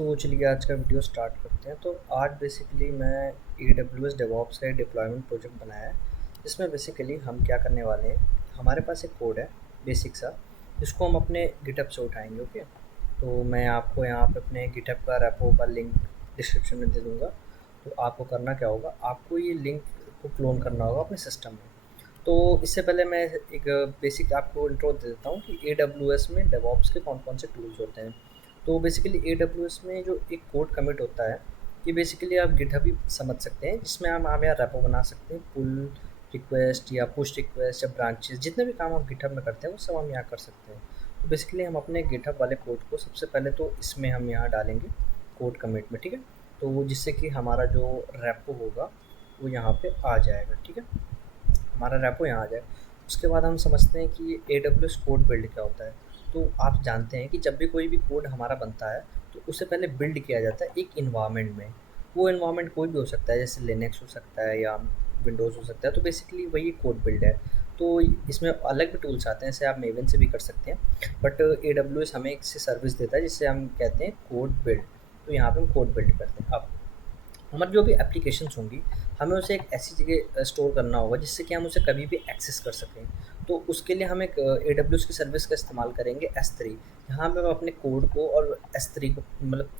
तो चलिए आज का वीडियो स्टार्ट करते हैं। तो आज बेसिकली मैं AWS डेवऑप्स का एक डिप्लॉयमेंट प्रोजेक्ट बनाया है, जिसमें बेसिकली हम क्या करने वाले हैं। हमारे पास एक कोड है बेसिक सा, जिसको हम अपने गिटहब से उठाएंगे। ओके, तो मैं आपको यहाँ पे अपने गिटहब का रेपो का लिंक डिस्क्रिप्शन में दे दूँगा। तो आपको करना क्या होगा, आपको ये लिंक को क्लोन करना होगा अपने सिस्टम में। तो इससे पहले मैं एक बेसिक आपको इंट्रो दे देता हूँ कि AWS में डेवऑप्स के कौन-कौन से टूल्स होते हैं। तो बेसिकली AWS में जो एक कोड कमिट होता है, ये बेसिकली आप गिटहब भी समझ सकते हैं, जिसमें आप यहाँ रेपो बना सकते हैं। पुल रिक्वेस्ट या पुश रिक्वेस्ट या ब्रांचेस, जितने भी काम आप गिटहब में करते हैं वो सब हम यहाँ कर सकते हैं। तो बेसिकली हम अपने गिटहब वाले कोड को सबसे पहले तो इसमें हम यहाँ डालेंगे कोड कमिट में, ठीक है। तो जिससे कि हमारा जो रेपो होगा वो यहाँ पे आ जाएगा, ठीक है। हमारा रेपो यहाँ आ जाए। उसके बाद हम समझते हैं कि ये AWS कोड बिल्ड क्या होता है। तो आप जानते हैं कि जब भी कोई भी कोड हमारा बनता है, तो उससे पहले बिल्ड किया जाता है एक इन्वायरमेंट में। वो इन्वायरमेंट कोई भी हो सकता है, जैसे लिनक्स हो सकता है या विंडोज़ हो सकता है। तो बेसिकली वही कोड बिल्ड है। तो इसमें अलग भी टूल्स आते हैं, जैसे आप मेवन से भी कर सकते हैं, बट AWS हमें एक से सर्विस देता है जिससे हम कहते हैं कोड बिल्ड। तो यहाँ पे हम कोड बिल्ड करते हैं। अब हमारी जो भी एप्लीकेशंस होंगी, हमें उसे एक ऐसी जगह स्टोर करना होगा जिससे कि हम उसे कभी भी एक्सेस कर सकें। तो उसके लिए हम एक AWS की सर्विस का इस्तेमाल करेंगे S3। यहाँ पे हम अपने कोड को और S3 को मतलब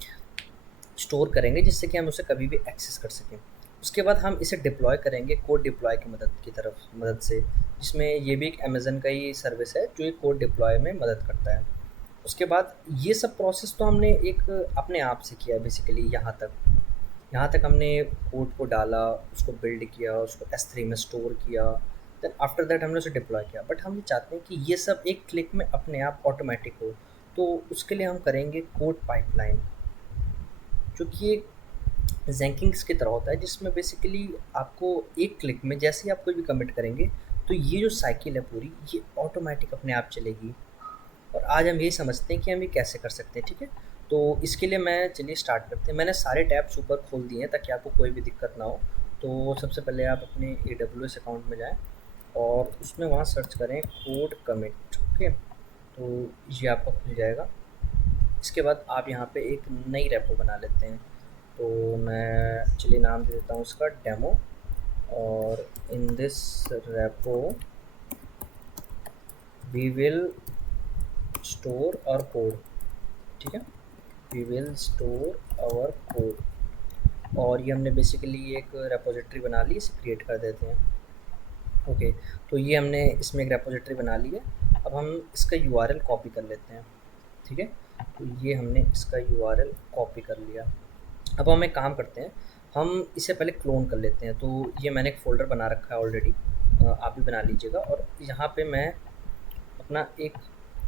स्टोर करेंगे जिससे कि हम उसे कभी भी एक्सेस कर सकें। उसके बाद हम इसे डिप्लॉय करेंगे कोड डिप्लॉय की मदद से, जिसमें ये भी एक अमेज़न का ही सर्विस है जो ये कोड डिप्लॉय में मदद करता है। उसके बाद ये सब प्रोसेस तो हमने एक अपने आप से किया है बेसिकली यहाँ तक हमने कोड को डाला, उसको बिल्ड किया, उसको S3 में स्टोर किया, देन आफ्टर दैट हमने उसे डिप्लॉय किया। बट हम ये चाहते हैं कि ये सब एक क्लिक में अपने आप ऑटोमेटिक हो। तो उसके लिए हम करेंगे कोड पाइपलाइन, जो कि एक जेंकिंग्स की तरह होता है, जिसमें बेसिकली आपको एक क्लिक में जैसे ही आप कोई भी कमिट करेंगे, तो ये जो साइकिल है पूरी, ये ऑटोमेटिक अपने आप चलेगी। और आज हम यही समझते हैं कि हम ये कैसे कर सकते हैं, ठीक है। तो इसके लिए मैं चलिए स्टार्ट करते हैं। मैंने सारे टैब्स ऊपर खोल दिए हैं ताकि आपको कोई भी दिक्कत ना हो। तो सबसे पहले आप अपने AWS अकाउंट में जाएं और उसमें वहाँ सर्च करें कोड कमिट। ओके, तो ये आपका खुल जाएगा। इसके बाद आप यहाँ पे एक नई रेपो बना लेते हैं। तो मैं चलिए नाम दे देता हूँ उसका डेमो। और in this repo we will store our code, ठीक है। We will store our code. और ये हमने बेसिकली एक रेपोजिटरी बना ली, इसे क्रिएट कर देते हैं। ओके, तो ये हमने इसमें एक रेपोजिटरी बना ली है। अब हम इसका URL कॉपी कर लेते हैं, ठीक है। तो ये हमने इसका URL कॉपी कर लिया। अब हम एक काम करते हैं, हम इसे पहले क्लोन कर लेते हैं। तो ये मैंने एक फ़ोल्डर बना रखा है ऑलरेडी, आप भी बना लीजिएगा। और यहाँ पे मैं अपना एक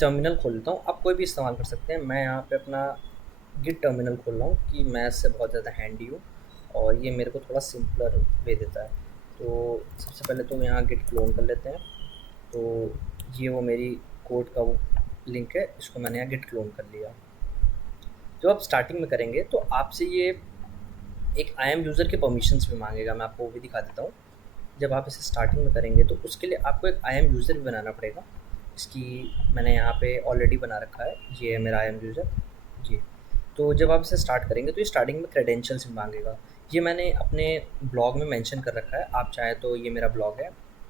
टर्मिनल खोल लेता हूँ। आप कोई भी इस्तेमाल कर सकते हैं। मैं यहाँ पे अपना गिट टर्मिनल खोल रहा हूँ कि मैं इससे बहुत ज़्यादा हैंडी हूँ और ये मेरे को थोड़ा सिंपलर वे देता है। तो सबसे पहले तो यहाँ गिट क्लोन कर लेते हैं। तो ये वो मेरी कोड का वो लिंक है, इसको मैंने यहाँ गिट क्लोन कर लिया। जो आप स्टार्टिंग में करेंगे तो आपसे ये एक आई एम यूज़र के परमिशंस भी मांगेगा, मैं आपको वो भी दिखा देता हूँ। जब आप इसे स्टार्टिंग में करेंगे तो उसके लिए आपको एक आई एम यूज़र भी बनाना पड़ेगा। इसकी मैंने यहाँ पे ऑलरेडी बना रखा है, ये है मेरा आई एम यूज़र जी। तो जब आप इसे स्टार्ट करेंगे तो ये स्टार्टिंग में क्रेडेंशियल्स भी मांगेगा। ये मैंने अपने ब्लॉग में मेंशन कर रखा है, आप चाहें तो ये मेरा ब्लॉग है,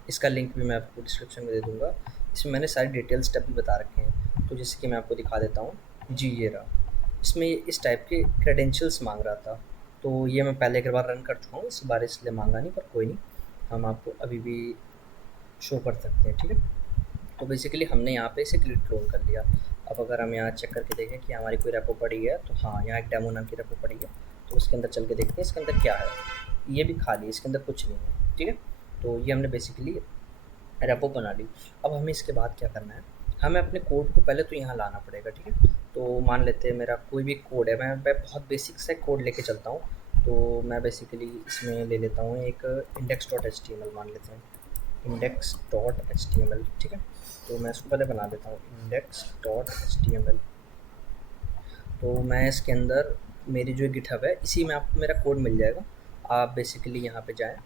इसका लिंक भी मैं आपको डिस्क्रिप्शन में दे दूँगा। इसमें मैंने सारे डिटेल स्टेप भी बता रखे हैं। तो जैसे कि मैं आपको दिखा देता हूँ जी, ये रहा। इसमें ये इस टाइप के क्रेडेंशियल्स मांग रहा था। तो ये मैं पहले एक बार रन कर चुका हूँ, इस बार इसलिए मांगा नहीं, पर कोई नहीं, हम आपको अभी भी शो कर सकते हैं, ठीक है। तो बेसिकली हमने यहाँ पे इसे ग्रिड क्लोन कर लिया। अब अगर हम यहाँ चेक करके देखें कि हमारी कोई रेपो पड़ी है, तो हाँ, यहाँ एक डेमो नाम की रेपो पड़ी है। तो उसके अंदर चल के देखते हैं इसके अंदर क्या है। ये भी खाली है, इसके अंदर कुछ नहीं है, ठीक है। तो ये हमने बेसिकली रेपो बना ली। अब हमें इसके बाद क्या करना है, हमें अपने कोड को पहले तो यहाँ लाना पड़ेगा, ठीक है। तो मान लेते हैं मेरा कोई भी कोड है, मैं बहुत बेसिक से कोड लेके चलता हूँ। तो मैं बेसिकली इसमें ले लेता हूँ एक index.html मान लेते हैं, index.html, ठीक है। तो मैं इसको पहले बना देता हूँ index.html। तो मैं इसके अंदर मेरी जो गिटहब है, इसी में आपको मेरा कोड मिल जाएगा। आप बेसिकली यहाँ पे जाएं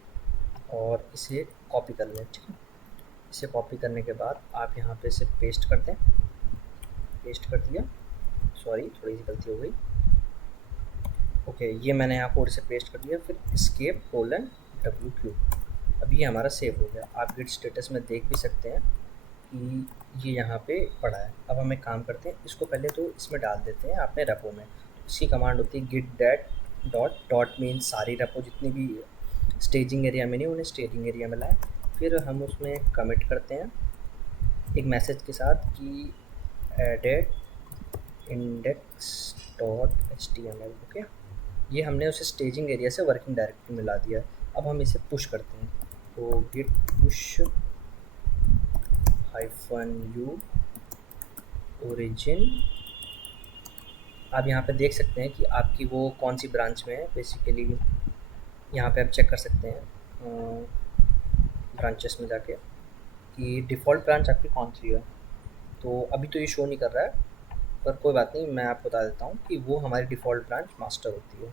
और इसे कॉपी कर लें, ठीक है। इसे कॉपी करने के बाद आप यहाँ पे इसे पेस्ट कर दें। पेस्ट कर दिया, सॉरी थोड़ी सी गलती हो गई। ओके, ये मैंने यहाँ कोड से पेस्ट कर दिया, फिर एस्केप कोलन WQ। अब ये हमारा सेव हो गया। आप गिट स्टेटस में देख भी सकते हैं कि ये यहाँ पे पड़ा है। अब हम एक काम करते हैं, इसको पहले तो इसमें डाल देते हैं अपने रेपो में। इसकी कमांड होती है गिट डैट डॉट डॉट मीन सारी रेपो जितनी भी स्टेजिंग एरिया में नहीं, उन्हें स्टेजिंग एरिया में लाएँ। फिर हम उसमें कमिट करते हैं एक मैसेज के साथ कि added index dot HTML। Okay, ये हमने उसे स्टेजिंग एरिया से वर्किंग डायरेक्टरी में ला दिया है। अब हम इसे पुश करते हैं, तो गिट पुश -u ओरिजिन। आप यहाँ पे देख सकते हैं कि आपकी वो कौन सी ब्रांच में है। बेसिकली यहाँ पे आप चेक कर सकते हैं ब्रांचेस में जाके कि डिफ़ॉल्ट ब्रांच आपकी कौन सी है। तो अभी तो ये शो नहीं कर रहा है, पर कोई बात नहीं, मैं आपको बता देता हूँ कि वो हमारी डिफ़ॉल्ट ब्रांच मास्टर होती है।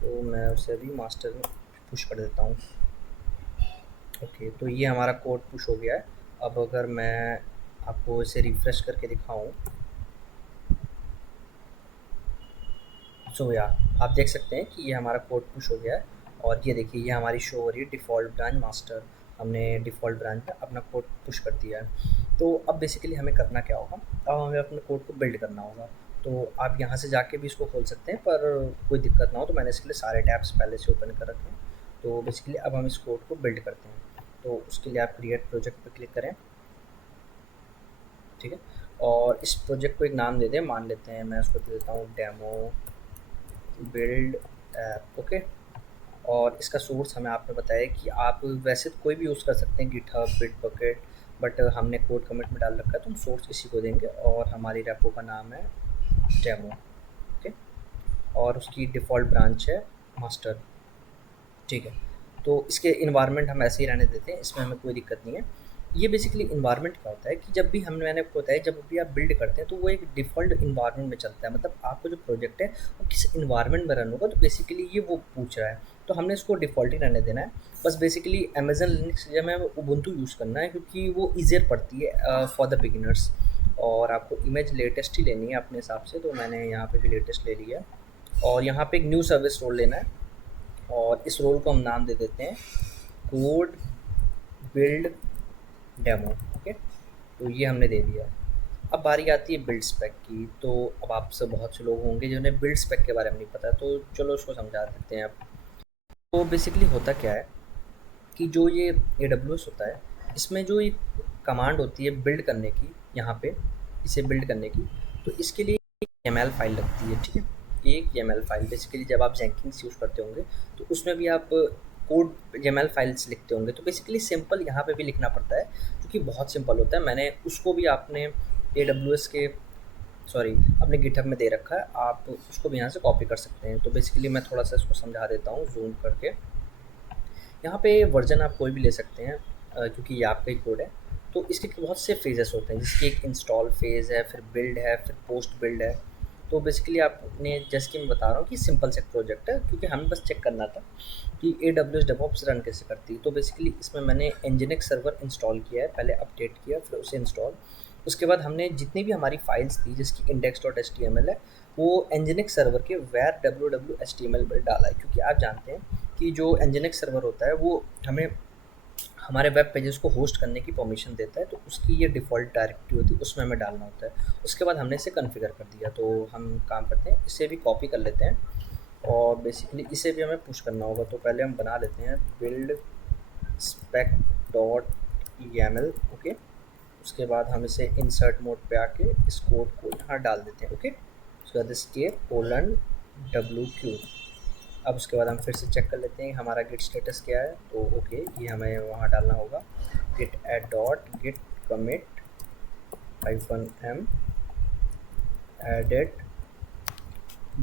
तो मैं उसे अभी मास्टर में पुश कर देता हूँ। ओके, तो ये हमारा कोड पुश हो गया है। अब अगर मैं आपको इसे रिफ्रेश करके दिखाऊँ, सो या आप देख सकते हैं कि ये हमारा कोड पुश हो गया है। और ये देखिए, ये हमारी शो हो रही है डिफ़ॉल्ट ब्रांच मास्टर। हमने डिफ़ॉल्ट ब्रांच में अपना कोड पुश कर दिया है। तो अब बेसिकली हमें करना क्या होगा, अब हमें अपने कोड को बिल्ड करना होगा। तो आप यहाँ से जाके भी इसको खोल सकते हैं, पर कोई दिक्कत ना हो तो मैंने इसके लिए सारे टैब्स पहले से ओपन कर रखे हैं। तो बेसिकली अब हम इस कोड को बिल्ड करते हैं। तो उसके लिए आप क्रिएट प्रोजेक्ट पर क्लिक करें, ठीक है। और इस प्रोजेक्ट को एक नाम दे दें, मान लेते हैं, मैं उसको दे देता हूँ डेमो बिल्ड ऐप। ओके, और इसका सोर्स हमें आपने बताया कि आप वैसे तो कोई भी यूज़ कर सकते हैं, गिटहब, बिटबकेट, बट हमने कोड कमिट में डाल रखा है तो हम सोर्स इसी को देंगे। और हमारी रेपो का नाम है डेमो। ओके, और उसकी डिफ़ॉल्ट ब्रांच है मास्टर, ठीक है। तो इसके इन्वायरमेंट हम ऐसे ही रहने देते हैं, इसमें हमें कोई दिक्कत नहीं है। ये बेसिकली इन्वायरमेंट क्या होता है कि जब भी मैंने आपको बताया, जब भी आप बिल्ड करते हैं तो वो एक डिफ़ॉल्ट इन्वायरमेंट में चलता है। मतलब आपका जो प्रोजेक्ट है वो किस इन्वायरमेंट में रन होगा, तो बेसिकली ये वो पूछ रहा है। तो हमने इसको डिफ़ॉल्ट ही रहने देना है। बस बेसिकली अमेज़न लिनक्स जो है उबुंटू यूज़ करना है, क्योंकि वो ईज़ियर पड़ती है फॉर द बिगिनर्स। और आपको इमेज लेटेस्ट ही लेनी है अपने हिसाब से, तो मैंने यहाँ पे भी लेटेस्ट ले लिया है। और यहाँ पे एक न्यू सर्विस रोल लेना है, और इस रोल को हम नाम दे देते हैं कोड बिल्ड डेमो। ओके, तो ये हमने दे दिया। अब बारी आती है बिल्ड स्पेक की। तो अब आपसे बहुत से लोग होंगे जिन्हें बिल्ड स्पेक के बारे में नहीं पता, तो चलो उसको समझा देते हैं अब। तो बेसिकली होता क्या है कि जो ये AWS होता है, इसमें जो एक कमांड होती है बिल्ड करने की, यहाँ पे इसे बिल्ड करने की, तो इसके लिए एक YAML फाइल लगती है, ठीक है। एक YAML फाइल बेसिकली जब आप जेंकिंस यूज़ करते होंगे तो उसमें भी आप कोड YAML फाइल्स लिखते होंगे। तो बेसिकली सिंपल यहाँ पे भी लिखना पड़ता है, क्योंकि बहुत सिंपल होता है। मैंने उसको भी आपने AWS के सॉरी अपने गिटहब में दे रखा है, आप उसको भी यहाँ से कॉपी कर सकते हैं। तो बेसिकली मैं थोड़ा सा इसको समझा देता हूँ जूम करके। यहाँ पे वर्जन आप कोई भी ले सकते हैं, क्योंकि ये आपका ही कोड है। तो इसके बहुत से फेजेस होते हैं, जिसकी एक इंस्टॉल फेज़ है, फिर बिल्ड है, फिर पोस्ट बिल्ड है। तो बेसिकली आपने, जैसे कि मैं बता रहा हूँ कि सिंपल से प्रोजेक्ट है, क्योंकि हमें बस चेक करना था कि AWS डेवऑप्स रन कैसे करती है। तो बेसिकली इसमें मैंने nginx सर्वर इंस्टॉल किया है, पहले अपडेट किया, फिर उसे इंस्टॉल। उसके बाद हमने जितनी भी हमारी फाइल्स थी जिसकी index.html है, वो nginx सर्वर के where www.html में डाला है। क्योंकि आप जानते हैं कि जो nginx सर्वर होता है वो हमें हमारे वेब पेजेस को होस्ट करने की परमिशन देता है। तो उसकी ये डिफ़ॉल्ट डायरेक्टरी होती है, उसमें हमें डालना होता है। उसके बाद हमने इसे कॉन्फ़िगर कर दिया। तो हम काम करते हैं, इसे भी कॉपी कर लेते हैं, और बेसिकली इसे भी हमें पुश करना होगा। तो पहले हम बना लेते हैं build spec dot YAML। Okay, उसके बाद हम इसे इंसर्ट मोड पे आके इस कोड को यहाँ डाल देते हैं। ओके, उसके बाद एस्केप कोलन WQ। अब उसके बाद हम फिर से चेक कर लेते हैं हमारा गिट स्टेटस क्या है। तो ओके, ये हमें वहाँ डालना होगा git add dot git commit -m added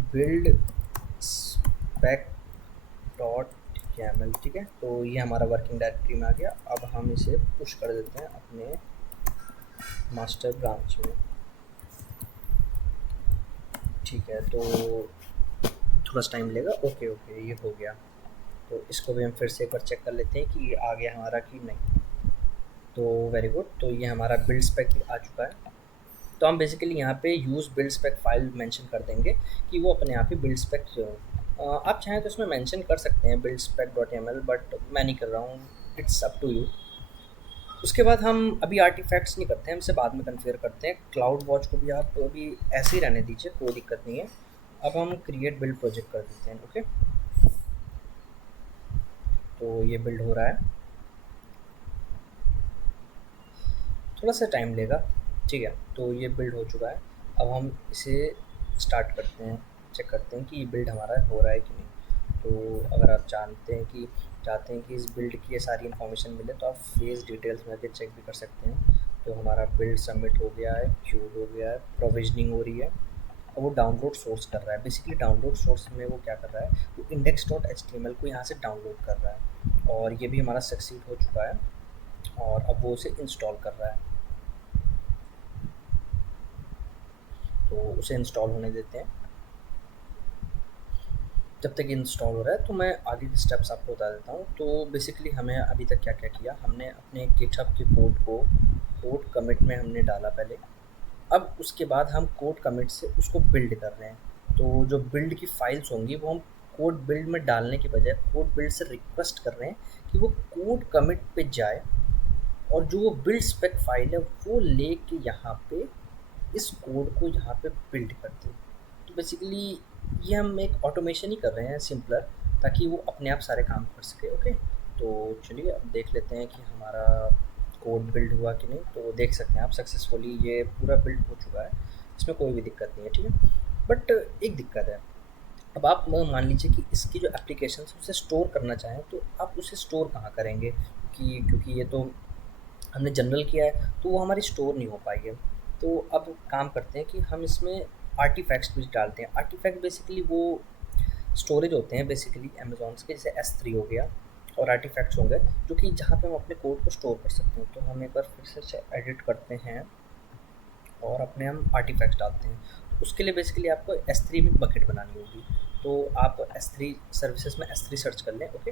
build spec dot YAML, ठीक है। तो ये हमारा वर्किंग डायरेक्टरी में आ गया। अब हम इसे पुश कर देते हैं अपने मास्टर ब्रांच में, ठीक है। तो थोड़ा सा टाइम लेगा। ओके ओके, ये हो गया। तो इसको भी हम फिर से एक बार चेक कर लेते हैं कि ये आ गया हमारा कि नहीं। तो वेरी गुड, तो ये हमारा बिल्ड स्पेक आ चुका है। तो हम बेसिकली यहाँ पे use build spec file mention कर देंगे कि वो अपने आप ही बिल्ड स्पेक आप चाहें तो इसमें मेंशन कर सकते हैं build spec dot M L, but मैं नहीं कर रहा हूँ, इट्स अप टू यू। उसके बाद हम अभी आर्टिफैक्ट्स नहीं करते हैं, हम इसे बाद में कन्फिगर करते हैं। क्लाउड वॉच को भी आप अभी ऐसे ही रहने दीजिए, कोई दिक्कत नहीं है। अब हम क्रिएट बिल्ड प्रोजेक्ट कर देते हैं। ओके, तो ये बिल्ड हो रहा है, थोड़ा सा टाइम लेगा। ठीक है, तो ये बिल्ड हो चुका है। अब हम इसे स्टार्ट करते हैं, चेक करते हैं कि ये बिल्ड हमारा हो रहा है कि नहीं। तो अगर आप चाहते हैं कि इस बिल्ड की ये सारी इन्फॉर्मेशन मिले, तो आप फेस डिटेल्स में आके चेक भी कर सकते हैं। तो हमारा बिल्ड सबमिट हो गया है, क्यूड हो गया है, प्रोविजनिंग हो रही है, और वो डाउनलोड सोर्स कर रहा है। बेसिकली डाउनलोड सोर्स में वो क्या कर रहा है, वो index dot H T M L को यहाँ से डाउनलोड कर रहा है, और ये भी हमारा सक्सीड हो चुका है। और अब वो उसे इंस्टॉल कर रहा है, तो उसे इंस्टॉल होने देते हैं। जब तक इंस्टॉल हो रहा है तो मैं आगे के स्टेप्स आपको बता देता हूँ। तो बेसिकली हमें अभी तक क्या क्या किया, हमने अपने गिटहब के कोड कमिट में हमने डाला पहले। अब उसके बाद हम कोड कमिट से उसको बिल्ड कर रहे हैं। तो जो बिल्ड की फाइल्स होंगी वो हम कोड बिल्ड में डालने के बजाय कोड बिल्ड से रिक्वेस्ट कर रहे हैं कि वो कोड कमिट पे जाए, और जो वो बिल्ड स्पेक फाइल है वो लेके यहाँ पे इस कोड को यहाँ पे बिल्ड करते हैं। तो बेसिकली ये हम एक ऑटोमेशन ही कर रहे हैं सिंपलर, ताकि वो अपने आप सारे काम कर सके। ओके, तो चलिए अब देख लेते हैं कि हमारा कोड बिल्ड हुआ कि नहीं। तो देख सकते हैं आप, सक्सेसफुली ये पूरा बिल्ड हो चुका है, इसमें कोई भी दिक्कत नहीं है। ठीक है, बट एक दिक्कत है। अब आप मान लीजिए कि इसकी जो एप्लीकेशन है उसे स्टोर करना चाहें, तो आप उसे स्टोर कहाँ करेंगे? क्योंकि ये तो हमने जनरल किया है, तो वो हमारी स्टोर नहीं हो पाई है। तो अब काम करते हैं कि हम इसमें आर्टिफैक्ट्स भी डालते हैं। आर्टिफैक्ट बेसिकली वो स्टोरेज होते हैं बेसिकली अमेज़ॉन्स के, जैसे S3 हो गया, और आर्टिफैक्ट्स होंगे जो कि जहाँ पे हम अपने कोड को स्टोर कर सकते हैं। तो हम एक बार फिर से एडिट करते हैं और अपने हम आर्टिफैक्ट्स डालते हैं। तो उसके लिए बेसिकली आपको S3 में बकेट बनानी होगी। तो आप S3 सर्विसेज में S3 सर्च कर लें। ओके,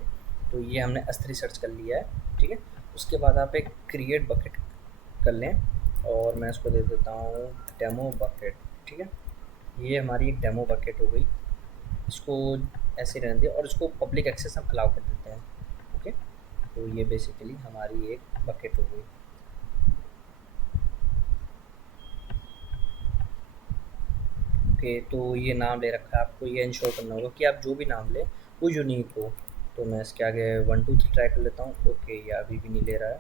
तो ये हमने S3 सर्च कर लिया है। ठीक है, उसके बाद आप एक क्रिएट बकेट कर लें, और मैं इसको दे देता हूँ डेमो बकेट। ठीक है, ये हमारी एक डेमो बकेट हो गई। इसको ऐसे रहने दें और इसको पब्लिक एक्सेस हम अलाउ कर देते हैं। ओके, तो ये बेसिकली हमारी एक बकेट हो गई। ओके, तो ये नाम ले रखा है, आपको ये इंश्योर करना होगा कि आप जो भी नाम लें वो यूनिक हो। तो मैं इसके आगे 1 2 3 ट्राई कर लेता हूँ। ओके, ये अभी भी नहीं ले रहा है,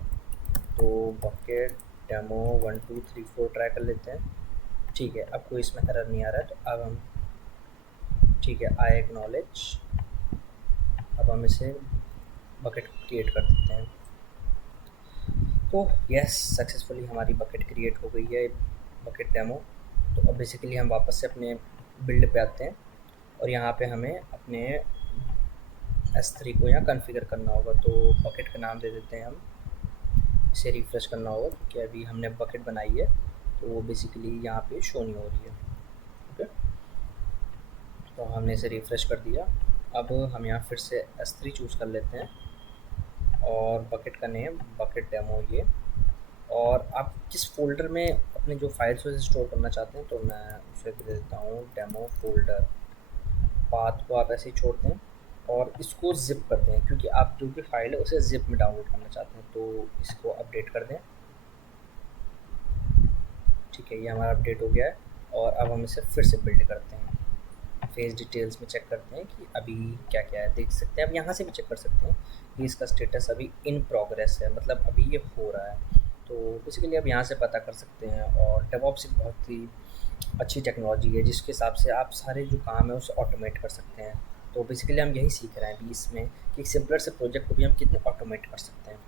तो बकेट डेमो 1 2 3 4 ट्राई कर लेते हैं। ठीक है, अब कोई इसमें एरर नहीं आ रहा है। तो अब हम, ठीक है, आई एक्नॉलेज। अब हम इसे बकेट क्रिएट कर देते हैं। तो यस, सक्सेसफुली हमारी बकेट क्रिएट हो गई है, बकेट डेमो। तो अब बेसिकली हम वापस से अपने बिल्ड पे आते हैं, और यहाँ पे हमें अपने S3 को यहाँ कॉन्फ़िगर करना होगा। तो बकेट का नाम दे देते हैं हम, इसे रिफ्रेश करना होगा क्योंकि अभी हमने बकेट बनाई है, तो वो बेसिकली यहाँ पे शो नहीं हो रही है। ओके, तो हमने इसे रिफ्रेश कर दिया। अब हम यहाँ फिर से S3 चूज़ कर लेते हैं, और बकेट का नेम बकेट डेमो ये। और आप किस फ़ोल्डर में अपने जो फाइल्स को स्टोर करना चाहते हैं, तो मैं उसे दे देता हूँ डेमो फ़ोल्डर। पाथ को आप ऐसे ही छोड़ दें और इसको ज़िप कर दें, क्योंकि आप जो भी फ़ाइल है उसे ज़िप में डाउनलोड करना चाहते हैं। तो इसको अपडेट कर दें। ठीक है, ये हमारा अपडेट हो गया है, और अब हम इसे फिर से बिल्ड करते हैं। फेस डिटेल्स में चेक करते हैं कि अभी क्या क्या है, देख सकते हैं। अब यहाँ से भी चेक कर सकते हैं कि इसका स्टेटस अभी इन प्रोग्रेस है, मतलब अभी ये हो रहा है। तो बेसिकली अब यहाँ से पता कर सकते हैं। और डेवऑप्स एक बहुत ही अच्छी टेक्नोलॉजी है जिसके हिसाब से आप सारे जो काम है उसे ऑटोमेट कर सकते हैं। तो बेसिकली हम यही सीख रहे हैं अभी इसमें कि एक सिंपलर से प्रोजेक्ट को भी हम कितने ऑटोमेट कर सकते हैं।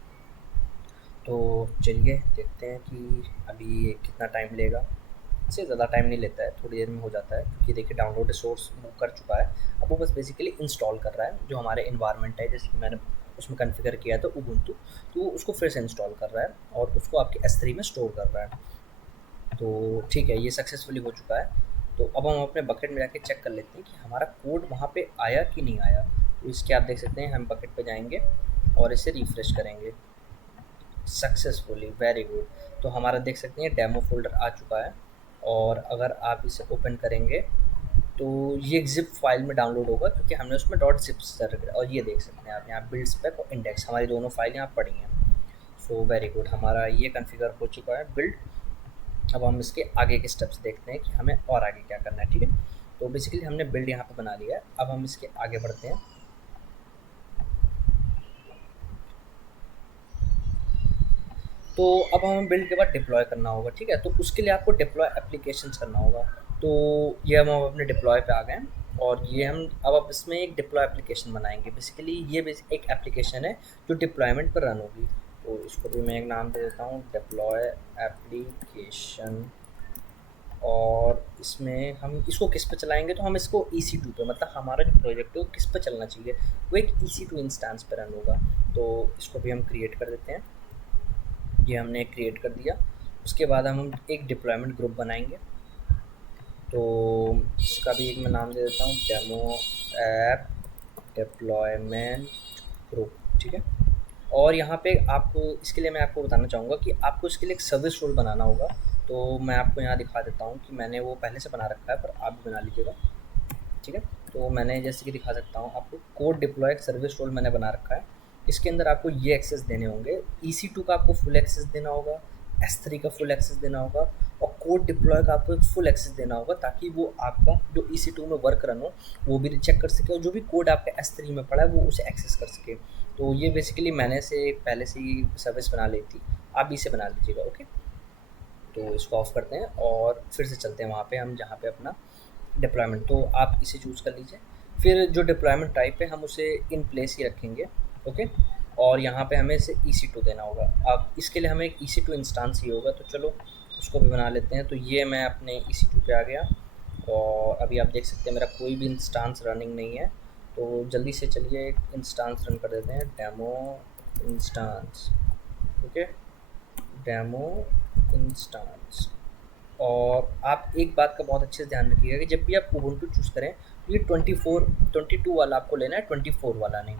तो चलिए देखते हैं कि अभी ये कितना टाइम लेगा। इससे ज़्यादा टाइम नहीं लेता है, थोड़ी देर में हो जाता है, क्योंकि देखिए डाउनलोड रिसोर्स मूव कर चुका है। अब वो बस बेसिकली इंस्टॉल कर रहा है जो हमारे इन्वायरमेंट है, जैसे कि मैंने उसमें कॉन्फ़िगर किया था उबुंटू, तो वो उसको फिर से इंस्टॉल कर रहा है और उसको आपके S3 में स्टोर कर रहा है। तो ठीक है, ये सक्सेसफुली हो चुका है। तो अब हम अपने बकेट में जाके चेक कर लेते हैं कि हमारा कोड वहाँ पे आया कि नहीं आया। तो इसके आप देख सकते हैं, हम बकेट पे जाएंगे और इसे रिफ्रेश करेंगे। Successfully, very good. तो हमारा देख सकते हैं डेमो फ़ोल्डर आ चुका है, और अगर आप इसे ओपन करेंगे तो ये एक ज़िप फाइल में डाउनलोड होगा क्योंकि हमने उसमें डॉट ज़िप और ये देख सकते हैं आप यहाँ बिल्ड स्पेक और इंडेक्स हमारी दोनों फाइल यहाँ पड़ी हैं। सो वेरी गुड, हमारा ये कॉन्फ़िगर हो चुका है बिल्ड। अब हम इसके आगे के स्टेप्स देखते हैं कि हमें और आगे क्या करना है, ठीक है। तो बेसिकली हमने बिल्ड यहाँ पे बना लिया है, अब हम इसके आगे बढ़ते हैं। तो अब हमें बिल्ड के बाद डिप्लॉय करना होगा, ठीक है। तो उसके लिए आपको डिप्लॉय एप्लीकेशंस करना होगा। तो ये हम अब अपने डिप्लॉय पे आ गए हैं और ये हम अब इसमें एक डिप्लॉय एप्लीकेशन बनाएंगे। बेसिकली ये एक एप्लीकेशन है जो डिप्लॉयमेंट पर रन होगी। तो इसको भी मैं एक नाम दे देता हूँ, डिप्लॉय एप्लीकेशन। और इसमें हम इसको किस पे चलाएंगे, तो हम इसको EC2 पे, मतलब हमारा जो प्रोजेक्ट है वो किस पे चलना चाहिए, वो एक EC2 इंस्टेंस पे रन होगा। तो इसको भी हम क्रिएट कर देते हैं। ये हमने क्रिएट कर दिया। उसके बाद हम एक डिप्लॉयमेंट ग्रुप बनाएंगे। तो इसका भी एक मैं नाम दे देता हूँ, डेमो ऐप डिप्लॉयमेंट ग्रुप, ठीक है। और यहाँ पे आपको इसके लिए मैं आपको बताना चाहूँगा कि आपको इसके लिए एक सर्विस रोल बनाना होगा। तो मैं आपको यहाँ दिखा देता हूँ कि मैंने वो पहले से बना रखा है, पर आप भी बना लीजिएगा, ठीक है। तो मैंने जैसे कि दिखा सकता हूँ आपको, कोड डिप्लॉय सर्विस रोल मैंने बना रखा है। इसके अंदर आपको ये एक्सेस देने होंगे, EC2 का आपको फुल एक्सेस देना होगा, S3 का फुल एक्सेस देना होगा और कोड डिप्लॉय का आपको एक फुल एक्सेस देना होगा, ताकि वो आपका जो EC2 में वर्क रन हो वो भी चेक कर सके और जो भी कोड आपका S3 में पड़ा है वो उसे एक्सेस कर सके। तो ये बेसिकली मैंने से पहले से ही सर्विस बना ली थी, आप भी इसे बना लीजिएगा, ओके। तो इसको ऑफ करते हैं और फिर से चलते हैं वहाँ पे हम जहाँ पे अपना डिप्लॉयमेंट, तो आप इसे चूज़ कर लीजिए। फिर जो डिप्लॉयमेंट टाइप है हम उसे इन प्लेस ही रखेंगे, ओके। और यहाँ पे हमें इसे EC2 देना होगा। अब इसके लिए हमें एक EC2 इंस्टांस ही होगा, तो चलो उसको भी बना लेते हैं। तो ये मैं अपने EC2 पे आ गया और अभी आप देख सकते हैं मेरा कोई भी इंस्टांस रनिंग नहीं है। तो जल्दी से चलिए एक इंस्टांस रन कर देते हैं, demo instance, okay, demo instance. और आप एक बात का बहुत अच्छे से ध्यान रखिएगा कि जब भी आप उबुंटू चूज़ करें तो ये 22 वाला आपको लेना है, 24 वाला नहीं।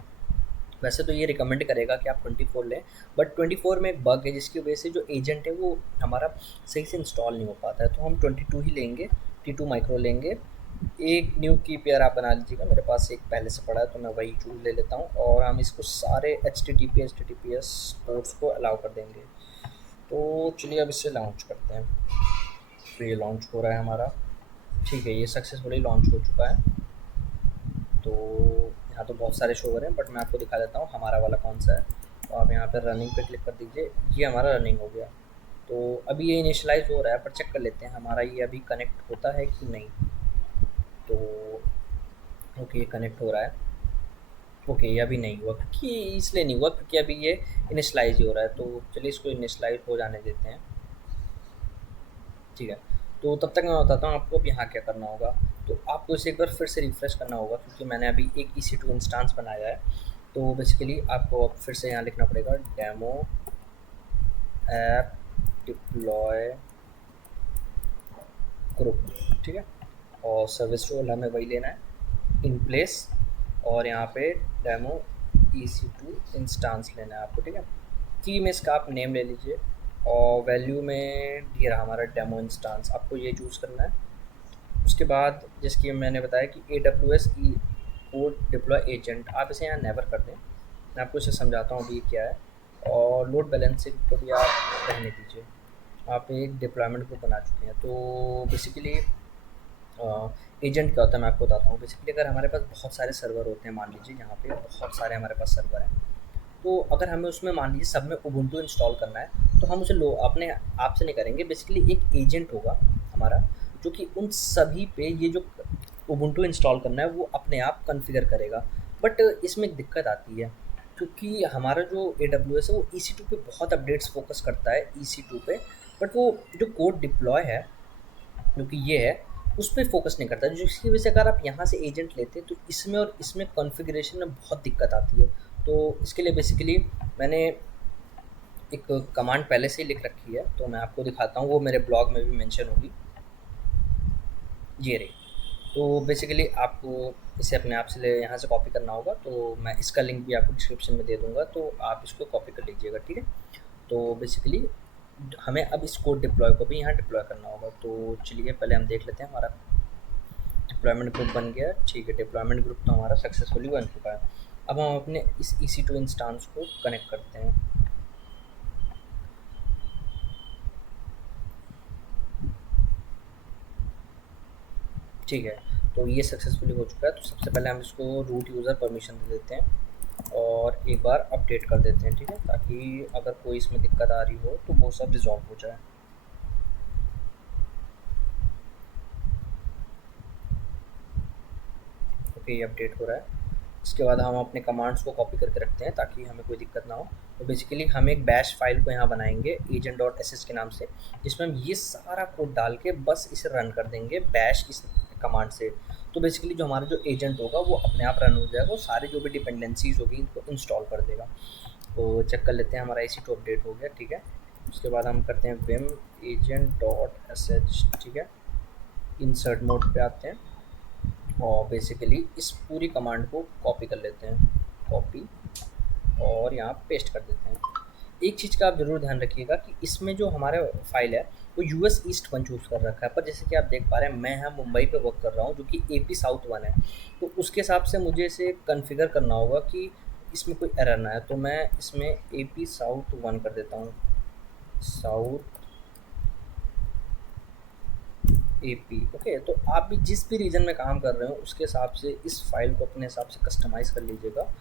वैसे तो ये रिकमेंड करेगा कि आप 24 लें, बट 24 में एक बग है जिसकी वजह से जो एजेंट है वो हमारा सही से इंस्टॉल नहीं हो पाता है। तो हम 22 ही लेंगे, T2 माइक्रो लेंगे। एक न्यू की पेयर आप बना लीजिएगा, मेरे पास एक पहले से पड़ा है तो मैं वही चूज़ ले लेता हूँ। और हम इसको सारे HTTPS पोर्ट्स को अलाउ कर देंगे। तो चलिए अब इसे लॉन्च करते हैं। तो ये लॉन्च हो रहा है हमारा, ठीक है, ये सक्सेसफुली लॉन्च हो चुका है। तो यहाँ तो बहुत सारे शो हो रहे हैं बट मैं आपको दिखा देता हूँ हमारा वाला कौन सा है। तो आप यहाँ पर रनिंग पे क्लिक कर दीजिए, ये हमारा रनिंग हो गया। तो अभी ये इनिशियलाइज़ हो रहा है, पर चेक कर लेते हैं हमारा ये अभी कनेक्ट होता है कि नहीं। तो ओके, ये कनेक्ट हो रहा है। ओके, ये अभी नहीं हुआ, क्योंकि इसलिए नहीं हुआ क्योंकि अभी ये इनिशियलाइज़ ही हो रहा है। तो चलिए इसको इनिशियलाइज़ हो जाने देते हैं, ठीक है। तो तब तक मैं बताता हूँ आपको अब यहाँ क्या करना होगा। तो आपको इसे एक बार फिर से रिफ्रेश करना होगा क्योंकि मैंने अभी एक EC2 इंस्टांस बनाया है। तो बेसिकली आपको अब फिर से यहाँ लिखना पड़ेगा, डेमो ऐप डिप्लॉय ग्रुप, ठीक है। और सर्विस रोल हमें वही लेना है, इन प्लेस। और यहाँ पे डेमो EC2 इंस्टांस लेना है आपको, ठीक है। की में इसका आप नेम ले लीजिए और वैल्यू में ये रहा हमारा डेमो इंस्टांस, आपको ये चूज़ करना है। उसके बाद जिसकी मैंने बताया कि AWS ई कोड डिप्लॉय एजेंट, आप इसे यहाँ नेवर कर दें। मैं आपको इसे समझाता हूँ अभी ये क्या है। और लोड बैलेंसिंग को भी आप रहने दीजिए। आप एक डिप्लॉयमेंट ग्रुप बना चुके हैं। तो बेसिकली एजेंट क्या होता है मैं आपको बताता हूँ। बेसिकली अगर हमारे पास बहुत सारे सर्वर होते हैं, मान लीजिए यहाँ पे बहुत सारे हमारे पास सर्वर हैं, तो अगर हमें उसमें मान लीजिए सब में उबुंटू इंस्टॉल करना है तो हम उसे लो अपने आप से नहीं करेंगे। बेसिकली एक एजेंट होगा हमारा जो कि उन सभी पे ये जो उबुंटू इंस्टॉल करना है वो अपने आप कॉन्फ़िगर करेगा। बट इसमें एक दिक्कत आती है क्योंकि हमारा जो AWS है वो EC2 पे बहुत अपडेट्स फोकस करता है, EC2 पे। बट वो जो कोड डिप्लॉय है जो कि ये है उस पे फोकस नहीं करता, जिसकी वजह से अगर आप यहाँ से एजेंट लेते हैं तो इसमें और इसमें कॉन्फ़िगरेशन में बहुत दिक्कत आती है। तो इसके लिए बेसिकली मैंने एक कमांड पहले से ही लिख रखी है, तो मैं आपको दिखाता हूँ, वो मेरे ब्लॉग में भी मेंशन होगी, ये रही। तो बेसिकली आपको इसे अपने आप से ले यहाँ से कॉपी करना होगा। तो मैं इसका लिंक भी आपको डिस्क्रिप्शन में दे दूँगा, तो आप इसको कॉपी कर लीजिएगा, ठीक है। तो बेसिकली हमें अब इस कोड डिप्लॉय को भी यहाँ डिप्लॉय करना होगा। तो चलिए पहले हम देख लेते हैं हमारा डिप्लॉयमेंट ग्रुप बन गया, ठीक है, डिप्लॉयमेंट ग्रुप तो हमारा सक्सेसफुली बन चुका है। अब हम अपने इस EC2 इंस्टांस को कनेक्ट करते हैं। ठीक है, तो ये सक्सेसफुली हो चुका है। तो सबसे पहले हम इसको रूट यूज़र परमिशन दे देते हैं और एक बार अपडेट कर देते हैं, ठीक है, ताकि अगर कोई इसमें दिक्कत आ रही हो तो वो सब रिजॉल्व हो जाए। ओके, ये अपडेट हो रहा है। इसके बाद हम अपने कमांड्स को कॉपी करके रखते हैं ताकि हमें कोई दिक्कत ना हो। तो बेसिकली हम एक बैश फाइल को यहाँ बनाएंगे एजेंट डॉट एस एस के नाम से, जिसमें हम ये सारा कोड डाल के बस इसे रन कर देंगे बैश इस कमांड से। तो बेसिकली जो हमारा जो एजेंट होगा वो अपने आप रन हो जाएगा, वो सारे जो भी डिपेंडेंसीज होगी इनको इंस्टॉल कर देगा। तो चेक कर लेते हैं, हमारा EC2 अपडेट हो गया, ठीक है। उसके बाद हम करते हैं Vim agent dot S H, ठीक है। इंसर्ट मोड पे आते हैं और बेसिकली इस पूरी कमांड को कॉपी कर लेते हैं, कॉपी, और यहाँ पेस्ट कर देते हैं। एक चीज़ का आप ज़रूर ध्यान रखिएगा कि इसमें जो हमारा फाइल है वो US ईस्ट 1 चूज़ कर रखा है, पर जैसे कि आप देख पा रहे हैं मैं यहाँ मुंबई पे वर्क कर रहा हूँ जो कि AP साउथ 1 है। तो उसके हिसाब से मुझे इसे कॉन्फ़िगर करना होगा कि इसमें कोई एरर ना आए। तो मैं इसमें AP साउथ 1 कर देता हूँ, साउथ AP। ओके, तो आप भी जिस भी रीजन में काम कर रहे हो उसके हिसाब से इस फाइल को अपने हिसाब से कस्टमाइज़ कर लीजिएगा।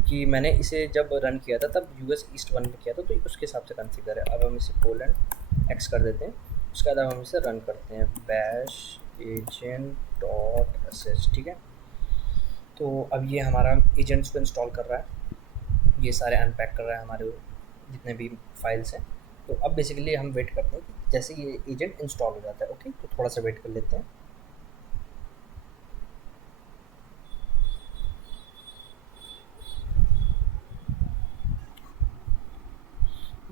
कि मैंने इसे जब रन किया था तब US ईस्ट 1 में किया था, तो उसके हिसाब से कॉन्फ़िगर है। अब हम इसे कोलन X कर देते हैं। उसके बाद हम इसे रन करते हैं, bash agent dot S H, ठीक है। तो अब ये हमारा एजेंट्स को इंस्टॉल कर रहा है, ये सारे अनपैक कर रहा है हमारे जितने भी फाइल्स हैं। तो अब बेसिकली हम वेट करते हैं कि जैसे ये एजेंट इंस्टॉल हो जाता है। ओके, तो थोड़ा सा वेट कर लेते हैं।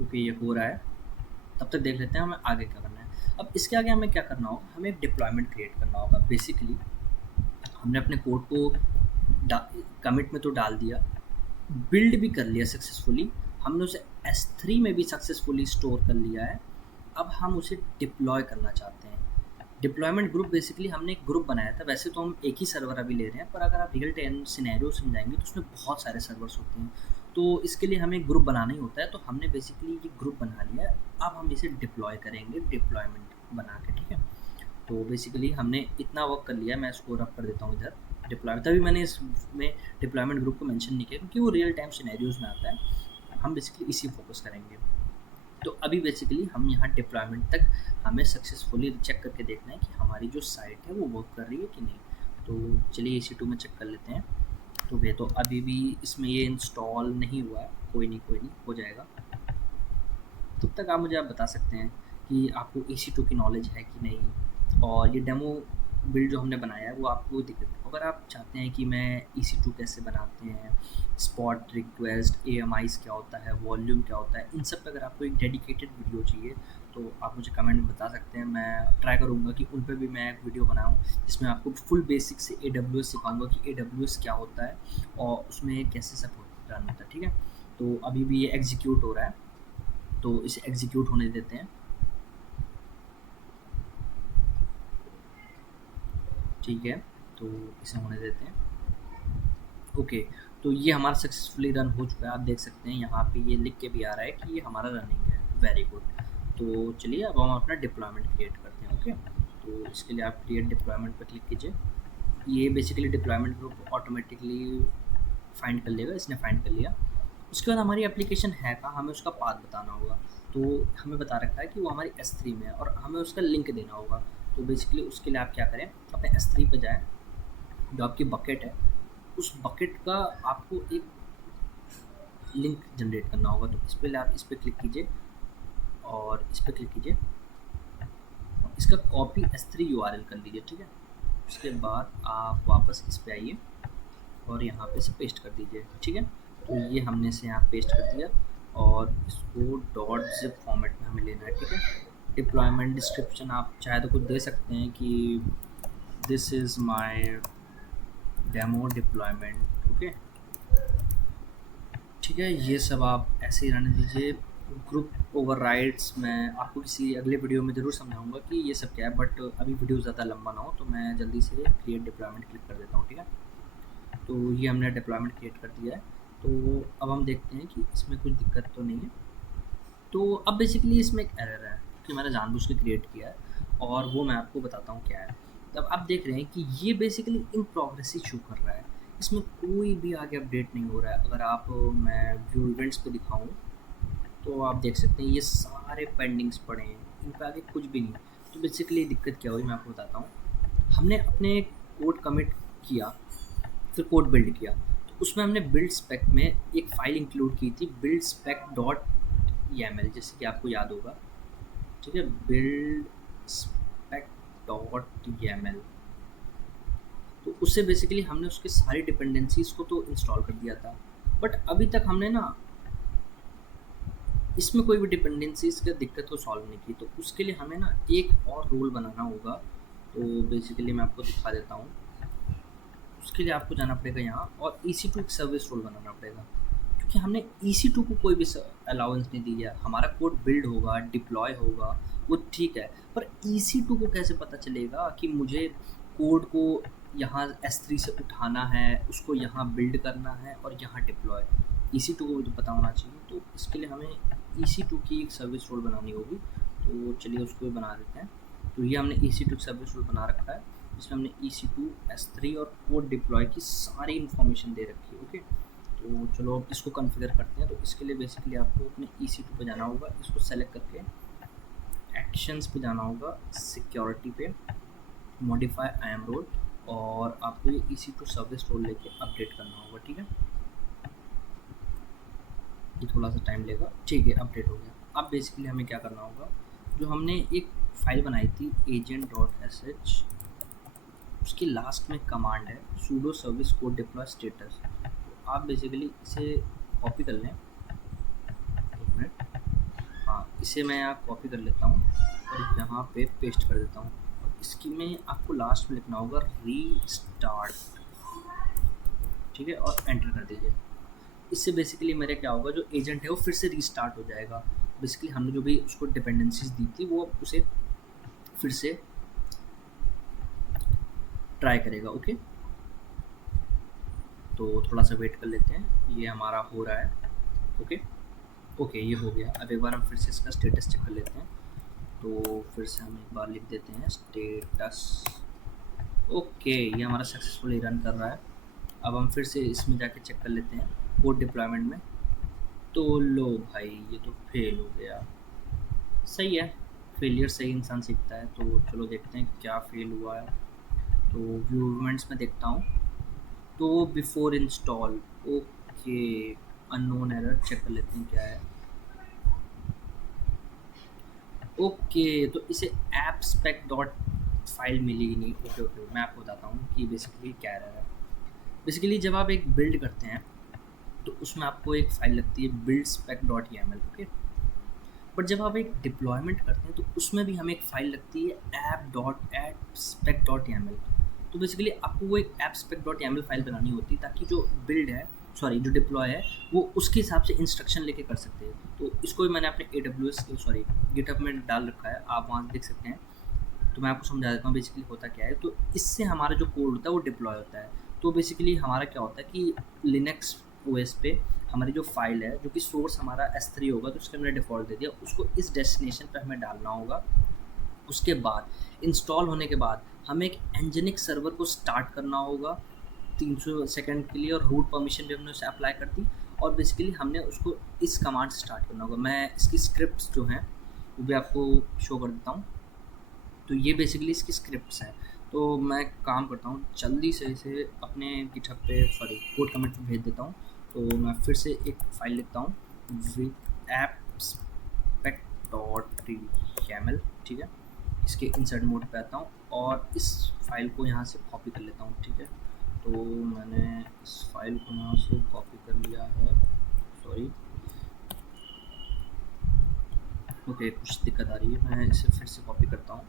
ओके, ये हो रहा है, तब तक देख लेते हैं हमें आगे क्या करना है। अब इसके आगे हमें क्या करना होगा, हमें एक डिप्लॉयमेंट क्रिएट करना होगा। बेसिकली हमने अपने कोड को कमिट में तो डाल दिया, बिल्ड भी कर लिया सक्सेसफुली, हमने उसे S3 में भी सक्सेसफुली स्टोर कर लिया है। अब हम उसे डिप्लॉय करना चाहते हैं। डिप्लॉयमेंट ग्रुप बेसिकली हमने एक ग्रुप बनाया था, वैसे तो हम एक ही सर्वर अभी ले रहे हैं, पर अगर आप रियल टाइम सिनेरियो समझाएंगे तो उसमें बहुत सारे सर्वर्स होते हैं। तो इसके लिए हमें एक ग्रुप बनाना ही होता है, तो हमने बेसिकली ये ग्रुप बना लिया है। अब हम इसे डिप्लॉय करेंगे डिप्लॉयमेंट बना के, ठीक है। तो बेसिकली हमने इतना वर्क कर लिया है, मैं इसको रख कर देता हूँ इधर डिप्लॉय। तभी मैंने इसमें डिप्लॉयमेंट ग्रुप को मेंशन नहीं किया क्योंकि वो रियल टाइम सिनेरियोज में आता है। हम बेसिकली इसी फोकस करेंगे। तो अभी बेसिकली हम यहाँ डिप्लॉयमेंट तक हमें सक्सेसफुली चेक करके देखना है कि हमारी जो साइट है वो वर्क कर रही है कि नहीं। तो चलिए EC2 में चेक कर लेते हैं। तो भैया तो अभी भी इसमें ये इंस्टॉल नहीं हुआ है, कोई नहीं हो जाएगा। तब तक आप मुझे बता सकते हैं कि आपको EC2 की नॉलेज है कि नहीं, और ये डेमो बिल्ड जो हमने बनाया है वो आपको दिक्कत। अगर आप चाहते हैं कि मैं EC2 कैसे बनाते हैं, स्पॉट रिक्वेस्ट, AMIs क्या होता है, वॉल्यूम क्या होता है, इन सब पे अगर आपको एक डेडिकेटेड वीडियो चाहिए तो आप मुझे कमेंट में बता सकते हैं। मैं ट्राई करूँगा कि उन पे भी मैं एक वीडियो बनाऊँ जिसमें आपको फुल बेसिक से AWS सिखाऊँगा कि AWS क्या होता है और उसमें कैसे सब रन होता है, ठीक है। तो अभी भी ये एग्जीक्यूट हो रहा है, तो इसे एग्जीक्यूट होने देते हैं, ठीक है। तो इसे होने देते हैं। ओके, तो ये हमारा सक्सेसफुली रन हो चुका है। आप देख सकते हैं यहाँ पे ये लिख के भी आ रहा है कि ये हमारा रनिंग है, वेरी गुड। तो चलिए अब हम अपना डिप्लॉयमेंट क्रिएट करते हैं। ओके, तो इसके लिए आप क्रिएट डिप्लॉयमेंट पर क्लिक कीजिए। ये basically deployment group automatically find कर लेगा, इसने फाइंड कर लिया। उसके बाद हमारी एप्लीकेशन है कहाँ, हमें उसका पाथ बताना होगा। तो हमें बता रखा है कि वो हमारी S3 में है और हमें उसका लिंक देना होगा। तो बेसिकली उसके लिए आप क्या करें, अपने S3 पे जाएँ, जो आपकी बकेट है उस बकेट का आपको एक लिंक जनरेट करना होगा। तो इस पर आप इस पर क्लिक कीजिए और इस पर क्लिक कीजिए, इसका कॉपी S3 URL कर लीजिए, ठीक है। उसके बाद आप वापस इस पे आइए और यहाँ पे इसे पेस्ट कर दीजिए, ठीक है। तो ये हमने इसे यहाँ पेस्ट कर दिया और इसको .zip फॉर्मेट में हमें लेना है, ठीक है। डिप्लॉयमेंट डिस्क्रिप्शन आप चाहे तो कुछ दे सकते हैं कि this is my demo deployment, okay, ठीक है। ये सब आप ऐसे ही रहने दीजिए। ग्रुप ओवरराइड्स मैं आपको किसी अगले वीडियो में ज़रूर समझाऊंगा कि ये सब क्या है, बट अभी वीडियो ज़्यादा लंबा ना हो तो मैं जल्दी से क्रिएट डिप्लॉयमेंट क्लिक कर देता हूँ, ठीक है। तो ये हमने डिप्लॉयमेंट क्रिएट कर दिया है। तो अब हम देखते हैं कि इसमें कुछ दिक्कत तो नहीं है। तो अब बेसिकली इसमें एक एरर है कि मैंने जानबूझ के क्रिएट किया है, और वो मैं आपको बताता हूँ क्या है। तब आप देख रहे हैं कि ये basically in progress he show कर रहा है, इसमें कोई भी आगे अपडेट नहीं हो रहा है। अगर आप मैं व्यू इवेंट्स पे दिखाऊँ तो आप देख सकते हैं ये सारे पेंडिंग्स पड़े हैं, इन पे आगे कुछ भी नहीं। तो बेसिकली दिक्कत क्या हुई मैं आपको बताता हूँ। हमने अपने कोड कमिट किया, फिर कोड बिल्ड किया, तो उसमें हमने बिल्ड स्पेक में एक फ़ाइल इंक्लूड की थी, बिल्ड स्पेक डॉट YAML, जैसे कि आपको याद होगा, ठीक है, बिल्ड स्पेक डॉट YAML। तो उससे बेसिकली हमने उसके सारी डिपेंडेंसीज़ को तो इंस्टॉल कर दिया था, बट अभी तक हमने ना इसमें कोई भी डिपेंडेंसीज़ का दिक्कत को सॉल्व नहीं की। तो उसके लिए हमें ना एक और रोल बनाना होगा। तो बेसिकली मैं आपको दिखा देता हूँ। उसके लिए आपको जाना पड़ेगा यहाँ और EC2 एक सर्विस रोल बनाना पड़ेगा, क्योंकि हमने EC2 को कोई भी अलाउंस नहीं दी है। हमारा कोड बिल्ड होगा, डिप्लॉय होगा, वो ठीक है, पर EC2 को कैसे पता चलेगा कि मुझे कोड को यहाँ S3 से उठाना है, उसको यहाँ बिल्ड करना है और यहाँ डिप्लॉय। EC2 को तो पता होना चाहिए। तो इसके लिए हमें EC2 की एक सर्विस रोल बनानी होगी। तो चलिए उसको भी बना देते हैं। तो ये हमने EC2 सर्विस रोल बना रखा है, जिसमें हमने EC2 S3 और कोड डिप्लॉय की सारी इन्फॉर्मेशन दे रखी है। ओके, तो चलो अब इसको कॉन्फ़िगर करते हैं। तो इसके लिए बेसिकली आपको अपने EC2 पे जाना होगा, इसको सेलेक्ट करके एक्शंस पे जाना होगा, सिक्योरिटी पे मॉडिफाई IAM रोल, और आपको ये EC2 सर्विस रोल लेके अपडेट करना होगा, ठीक है। ये थोड़ा सा टाइम लेगा, ठीक है, अपडेट हो गया। अब बेसिकली हमें क्या करना होगा, जो हमने एक फ़ाइल बनाई थी agent.sh, उसकी लास्ट में कमांड है sudo service code deploy status। तो आप बेसिकली इसे कॉपी कर लें, एक मिनट, हाँ, इसे मैं यहाँ कॉपी कर लेता हूँ और यहाँ पे पेस्ट कर देता हूँ। इसकी में आपको लास्ट में लिखना होगा रीस्टार्ट, ठीक है, और एंटर कर दीजिए। इससे बेसिकली मेरा क्या होगा, जो एजेंट है वो फिर से रीस्टार्ट हो जाएगा। बेसिकली हमने जो भी उसको डिपेंडेंसीज दी थी वो उसे फिर से ट्राई करेगा। ओके, तो थोड़ा सा वेट कर लेते हैं, ये हमारा हो रहा है। ओके ओके, ये हो गया। अब एक बार हम फिर से इसका स्टेटस चेक कर लेते हैं। तो फिर से हम एक बार लिख देते हैं स्टेटस। ओके, ये हमारा सक्सेसफुली रन कर रहा है। अब हम फिर से इसमें जाके चेक कर लेते हैं कोड डिप्लॉयमेंट में। तो लो भाई, ये तो फेल हो गया। सही है, फेलियर से ही इंसान सीखता है। तो चलो देखते हैं क्या फेल हुआ है। तो व्यू इवेंट्स में देखता हूँ, तो before install, okay, unknown error, check कर लेते हैं क्या है। ओके, तो इसे ऐप स्पेक डॉट फाइल मिली नहीं। ओके ओके, मैं आपको बताता हूँ कि बेसिकली क्या एरर है। बेसिकली जब आप एक बिल्ड करते हैं तो उसमें आपको एक फ़ाइल लगती है build spec dot YAML। Okay, but जब आप एक डिप्लॉयमेंट करते हैं तो उसमें भी हमें एक फ़ाइल लगती है app dot app spec dot YAML। तो बेसिकली आपको वो एक app spec dot YAML file बनानी होती है, ताकि जो बिल्ड है, सॉरी, जो डिप्लॉय है, वो उसके हिसाब से इंस्ट्रक्शन लेके कर सकते हैं। तो इसको भी मैंने अपने AWS सॉरी गिटहब में डाल रखा है, आप वहाँ देख सकते हैं। तो मैं आपको समझा देता हूँ बेसिकली होता क्या है। तो इससे हमारा जो कोड होता है वो डिप्लॉय होता है। तो बेसिकली हमारा क्या होता है कि लिनक्स OS पे हमारी जो फाइल है, जो कि सोर्स हमारा S3 होगा, तो उसके हमने डिफ़ॉल्ट दे दिया, उसको इस डेस्टिनेशन पर हमें डालना होगा। उसके बाद इंस्टॉल होने के बाद हमें एक एंजेनिक सर्वर को स्टार्ट करना होगा 300 सेकंड के लिए, और रूट परमिशन भी हमने उसे अप्लाई कर दी। और बेसिकली हमने उसको इस कमांड से स्टार्ट करना होगा। मैं इसकी स्क्रिप्ट्स जो हैं वो भी आपको शो कर देता हूँ। तो ये बेसिकली इसकी स्क्रिप्ट्स हैं। तो मैं काम करता हूँ, जल्दी से इसे अपने गिटहब पे, सॉरी, कोड कमेंट पे भेज देता हूँ। तो मैं फिर से एक फ़ाइल लिखता हूँ with app spec dot YAML, ठीक है। इसके इंसर्ट मोड पे आता हूँ और इस फाइल को यहाँ से कॉपी कर लेता हूँ, ठीक है। तो मैंने इस फाइल को यहाँ से कॉपी कर लिया है, सॉरी, ओके, कुछ दिक्कत आ रही है, मैं इसे फिर से कॉपी करता हूँ,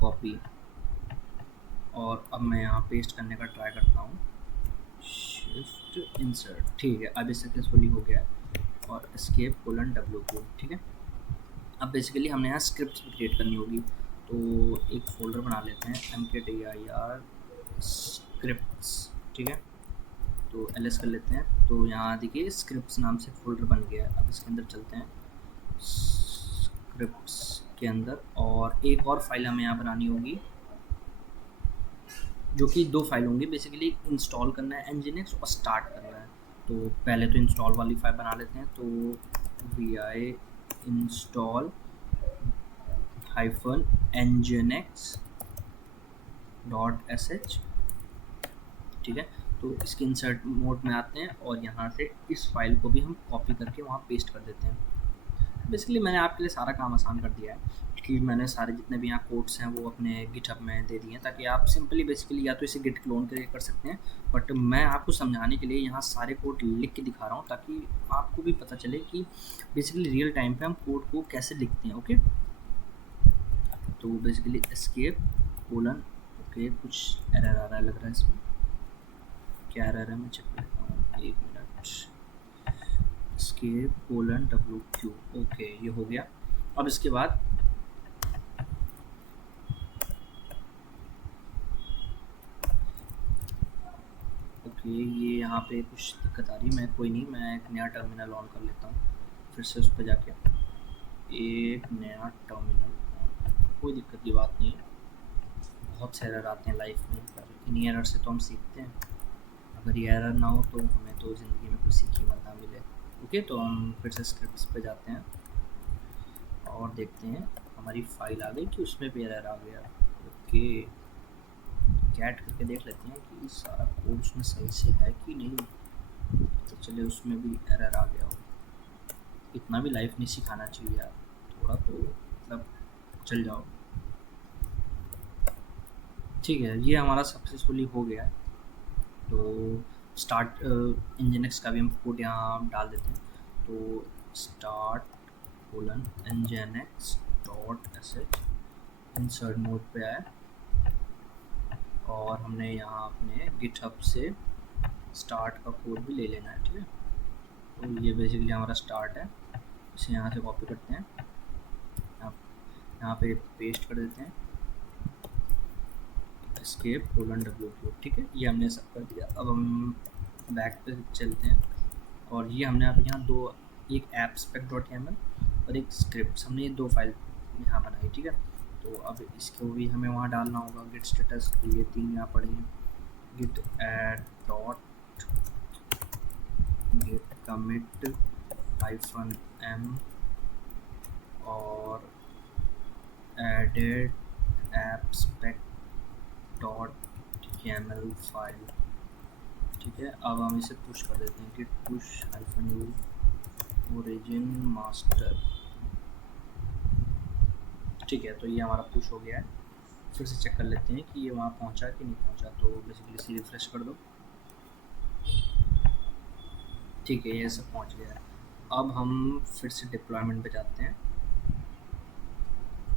कॉपी, और अब मैं यहाँ पेस्ट करने का ट्राई करता हूँ, शिफ्ट इंसर्ट, ठीक है। अब ये सक्सेसफुली हो गया है। और एस्केप कोलन WQ, ठीक है। अब बेसिकली हमने यहाँ स्क्रिप्ट्स भी क्रिएट करनी होगी, तो एक फोल्डर बना लेते हैं mkdir स्क्रिप्ट्स, ठीक है। तो ls कर लेते हैं, तो यहाँ देखिए स्क्रिप्ट्स नाम से फोल्डर बन गया है। अब इसके अंदर चलते हैं स्क्रिप्ट्स के अंदर, और एक और फाइल हमें यहाँ बनानी होगी, जो कि दो फाइल होंगी बेसिकली। इंस्टॉल करना है nginx और स्टार्ट करना है। तो पहले तो इंस्टॉल वाली फाइल बना लेते हैं, तो vi इंस्टॉल -nginx.sh, ठीक है। तो इसके इंसर्ट मोड में आते हैं और यहाँ से इस फाइल को भी हम कॉपी करके वहाँ पेस्ट कर देते हैं। बेसिकली मैंने आपके लिए सारा काम आसान कर दिया है, कि मैंने सारे जितने भी यहाँ कोड्स हैं वो अपने गिटहब में दे दिए हैं, ताकि आप सिंपली बेसिकली या तो इसे गिट क्लोन करके कर सकते हैं, बट मैं आपको समझाने के लिए यहाँ सारे कोड लिख के दिखा रहा हूँ, ताकि आपको भी पता चले कि बेसिकली रियल टाइम पे हम कोड को कैसे लिखते हैं। ओके, तो बेसिकली एस्केप कोलन, ओके कुछ एरर आ रहा है लग रहा है इसमें, क्या एरर है मैं चेक कर लेता हूँ, एक minute. Escape colon WQ, okay ये हो गया। अब इसके बाद ओके ये यहाँ पे कुछ दिक्कत आ रही है, मैं कोई नहीं, मैं एक नया टर्मिनल ऑन कर लेता हूँ फिर से उस पर जाके, एक नया टर्मिनल, कोई दिक्कत की बात नहीं है। बहुत से एरर आते हैं लाइफ में, इन्हीं एरर से तो हम सीखते हैं। अगर ये एरर ना हो तो हमें तो ज़िंदगी में कुछ सीखी मत ना मिले। ओके, तो हम फिर से स्क्रिप्ट्स पे जाते हैं और देखते हैं हमारी फाइल आ गई कि उसमें भी एरर आ गया। ओके, कैट करके देख लेते हैं कि सारा कोड उसमें सही से है कि नहीं। तो चलिए उसमें भी एरर आ गया हो, इतना भी लाइफ नहीं सिखाना चाहिए यार, थोड़ा तो मतलब चल जाओ। ठीक है, ये हमारा सक्सेसफुली हो गया है। तो स्टार्ट nginx का भी हम कोड यहाँ डाल देते हैं, तो start :nginx.sh इंसर्ट मोड पे आया, और हमने यहाँ अपने गिटहब से स्टार्ट का कोड भी ले लेना है, ठीक है। तो ये बेसिकली हमारा स्टार्ट है, इसे यहाँ से कॉपी करते हैं, यहाँ पे पेस्ट कर देते हैं, एस्केप :WQ, ठीक है। ये हमने सब कर दिया। अब हम बैक पे चलते हैं, और ये हमने अब यहाँ दो, एक appspec.yaml और एक स्क्रिप्ट, हमने ये दो फाइल यहाँ बनाई, ठीक है। तो अब इसको भी हमें वहाँ डालना होगा, गिट स्टेटस, तो ये तीन यहाँ पड़े हैं, git add dot git commit -m और एडेड appspec.yaml फाइल, ठीक है। अब हम इसे पुश कर देते हैं, git push -u origin master, ठीक है। तो ये हमारा पुश हो गया है। फिर से चेक कर लेते हैं कि ये वहाँ पहुँचा कि नहीं पहुँचा, तो बेसिकली इसे रिफ्रेश कर दो, ठीक है, ये सब पहुँच गया है। अब हम फिर से डिप्लॉयमेंट पे जाते हैं,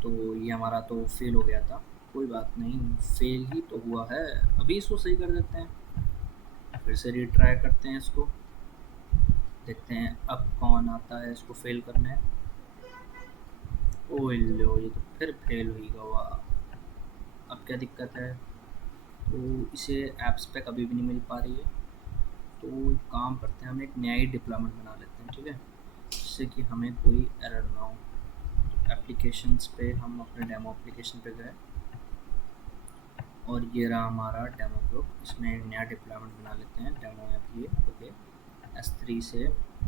तो ये हमारा तो फेल हो गया था, कोई बात नहीं, फेल ही तो हुआ है, अभी इसको सही कर देते हैं, फिर से रीट्राई करते हैं इसको, देखते हैं अब कौन आता है इसको फेल करने। ओह लो, ये तो फिर फेल हुई हुआ, अब क्या दिक्कत है। तो इसे ऐप्स पे कभी भी नहीं मिल पा रही है, तो काम करते हैं, हम एक नया ही डिप्लॉयमेंट बना लेते हैं, ठीक है, जिससे कि हमें कोई एरर ना हो। एप्लीकेशंस पे हम अपने डेमो एप्लीकेशन पे गए, और ये रहा हमारा डेमो ग्रुप, इसमें एक नया डिप्लॉयमेंट बना लेते हैं, डेमो ऐप ये, ओके। S3 से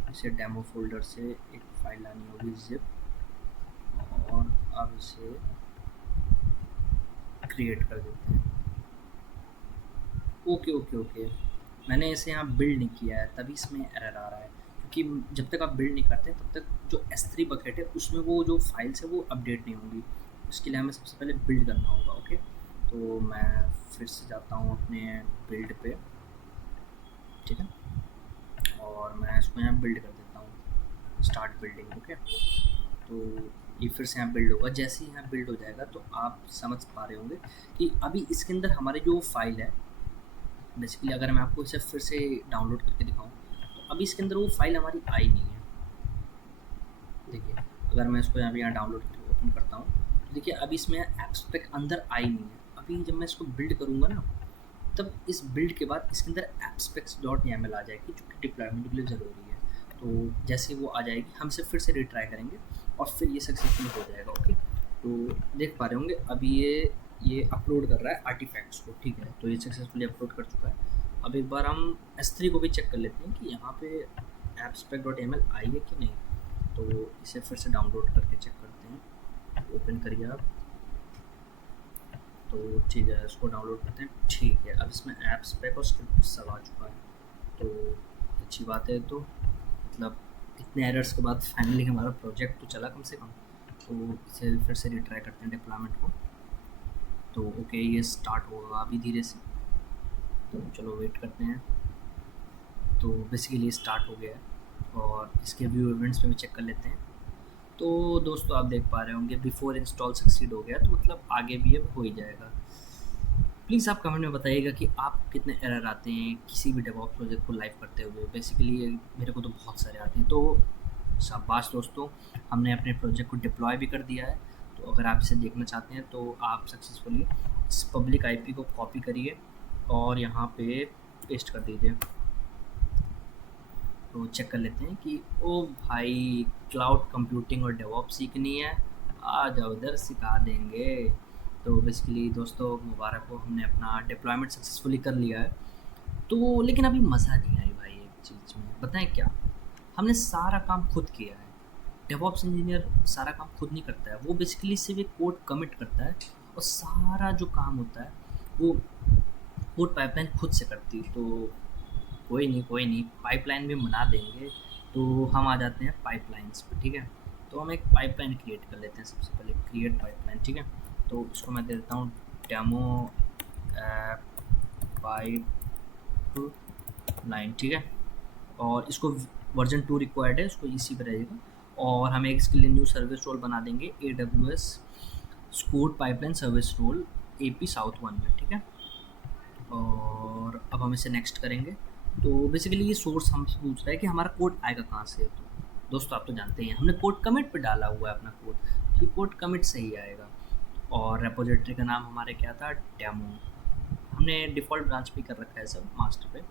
इसे डेमो फोल्डर से एक फाइल लानी होगी जिप, और अब इसे क्रिएट कर देते हैं। ओके ओके ओके, मैंने इसे यहाँ बिल्ड नहीं किया है, तभी इसमें एरर आ रहा है, क्योंकि जब तक आप बिल्ड नहीं करते तब तक जो S3 बकेट है उसमें वो जो फाइल्स है वो अपडेट नहीं होंगी। उसके लिए हमें सबसे पहले बिल्ड करना होगा, ओके। तो मैं फिर से जाता हूँ अपने बिल्ड पे, ठीक है, और मैं इसको यहाँ बिल्ड कर देता हूँ, स्टार्ट बिल्डिंग, ओके। तो ये फिर से यहाँ बिल्ड होगा, जैसे ही यहाँ बिल्ड हो जाएगा तो आप समझ पा रहे होंगे कि अभी इसके अंदर हमारी जो फाइल है, बेसिकली अगर मैं आपको इसे फिर से डाउनलोड करके दिखाऊँ, तो अभी इसके अंदर वो फाइल हमारी आई नहीं है, देखिए, अगर मैं इसको यहाँ डाउनलोड ओपन करता हूँ, तो देखिए अभी इसमें ऐप्स पैक अंदर आई नहीं है। अभी जब मैं इसको बिल्ड करूँगा ना, तब इस बिल्ड के बाद इसके अंदर एप्सपेक्स डॉट YAML आ जाएगी, जो कि डिप्लॉयमेंट के लिए ज़रूरी है। तो जैसे ही वो आ जाएगी, हम इसे फिर से रिट्राई करेंगे और फिर ये सक्सेसफुल हो जाएगा। ओके, तो देख पा रहे होंगे अभी ये अपलोड कर रहा है आर्टिफैक्ट्स को। ठीक है, तो ये सक्सेसफुली अपलोड कर चुका है। अब एक बार हम S3 को भी चेक कर लेते हैं कि यहाँ पे appspec.yaml आई है कि नहीं। तो इसे फिर से डाउनलोड करके चेक करते हैं। ओपन करिए आप। तो ठीक है, इसको डाउनलोड करते हैं। ठीक है, अब इसमें ऐप्स पैक और स्क्रिप्ट सब आ चुका है, तो अच्छी बात है। तो मतलब इतने एरर्स के बाद फाइनली हमारा प्रोजेक्ट तो चला कम से कम। तो इसे फिर से रिट्राई करते हैं डिप्लॉयमेंट को। तो ओके, ये स्टार्ट होगा अभी धीरे से, तो चलो वेट करते हैं। तो बेसिकली ये स्टार्ट हो गया है और इसके व्यू इवेंट्स में भी चेक कर लेते हैं। तो दोस्तों आप देख पा रहे होंगे बिफोर इंस्टॉल सक्सीड हो गया, तो मतलब आगे भी अब हो ही जाएगा। प्लीज़ आप कमेंट में बताइएगा कि आप कितने एरर आते हैं किसी भी डेवॉप्स प्रोजेक्ट को लाइव करते हुए। बेसिकली मेरे को तो बहुत सारे आते हैं। तो शाबाश दोस्तों, हमने अपने प्रोजेक्ट को डिप्लॉय भी कर दिया है। तो अगर आप इसे देखना चाहते हैं तो आप सक्सेसफुली इस पब्लिक आईपी को कॉपी करिए और यहाँ पे पेस्ट कर दीजिए। तो चेक कर लेते हैं कि ओ भाई, क्लाउड कंप्यूटिंग और डेवॉप्स सीखनी है, आ जाओ इधर सिखा देंगे। तो बेसिकली दोस्तों मुबारक हो, हमने अपना डिप्लॉयमेंट सक्सेसफुली कर लिया है। तो लेकिन अभी मज़ा नहीं आई भाई एक चीज़ में, बताएं क्या। हमने सारा काम खुद किया है। डेवऑप्स इंजीनियर सारा काम खुद नहीं करता है, वो बेसिकली सिर्फ एक कोड कमिट करता है और सारा जो काम होता है वो कोड पाइपलाइन खुद से करती है। तो कोई नहीं कोई नहीं, पाइपलाइन भी बना देंगे। तो हम आ जाते हैं पाइपलाइंस पे। ठीक है, तो हम एक पाइपलाइन क्रिएट कर लेते हैं। सबसे पहले क्रिएट पाइपलाइन। ठीक है, तो इसको मैं दे देता हूँ डेमो ऐप पाइपलाइन। ठीक है, और इसको वर्जन 2 रिक्वायर्ड है, इसको इसी पे रहेगा। और हम एक इसके लिए न्यू सर्विस रोल बना देंगे, AWS code pipeline service role AP south 1 में। ठीक है, और अब हम इसे नेक्स्ट करेंगे। तो बेसिकली ये सोर्स हमसे पूछ रहा है कि हमारा कोड आएगा कहाँ से। तो दोस्तों आप तो जानते हैं हमने कोड कमिट पे डाला हुआ है अपना कोड, तो ये कोड कमिट से ही आएगा। और रेपोजिटरी का नाम हमारे क्या था, डेमो। हमने डिफ़ॉल्ट ब्रांच पे कर रखा है सब मास्टर पे।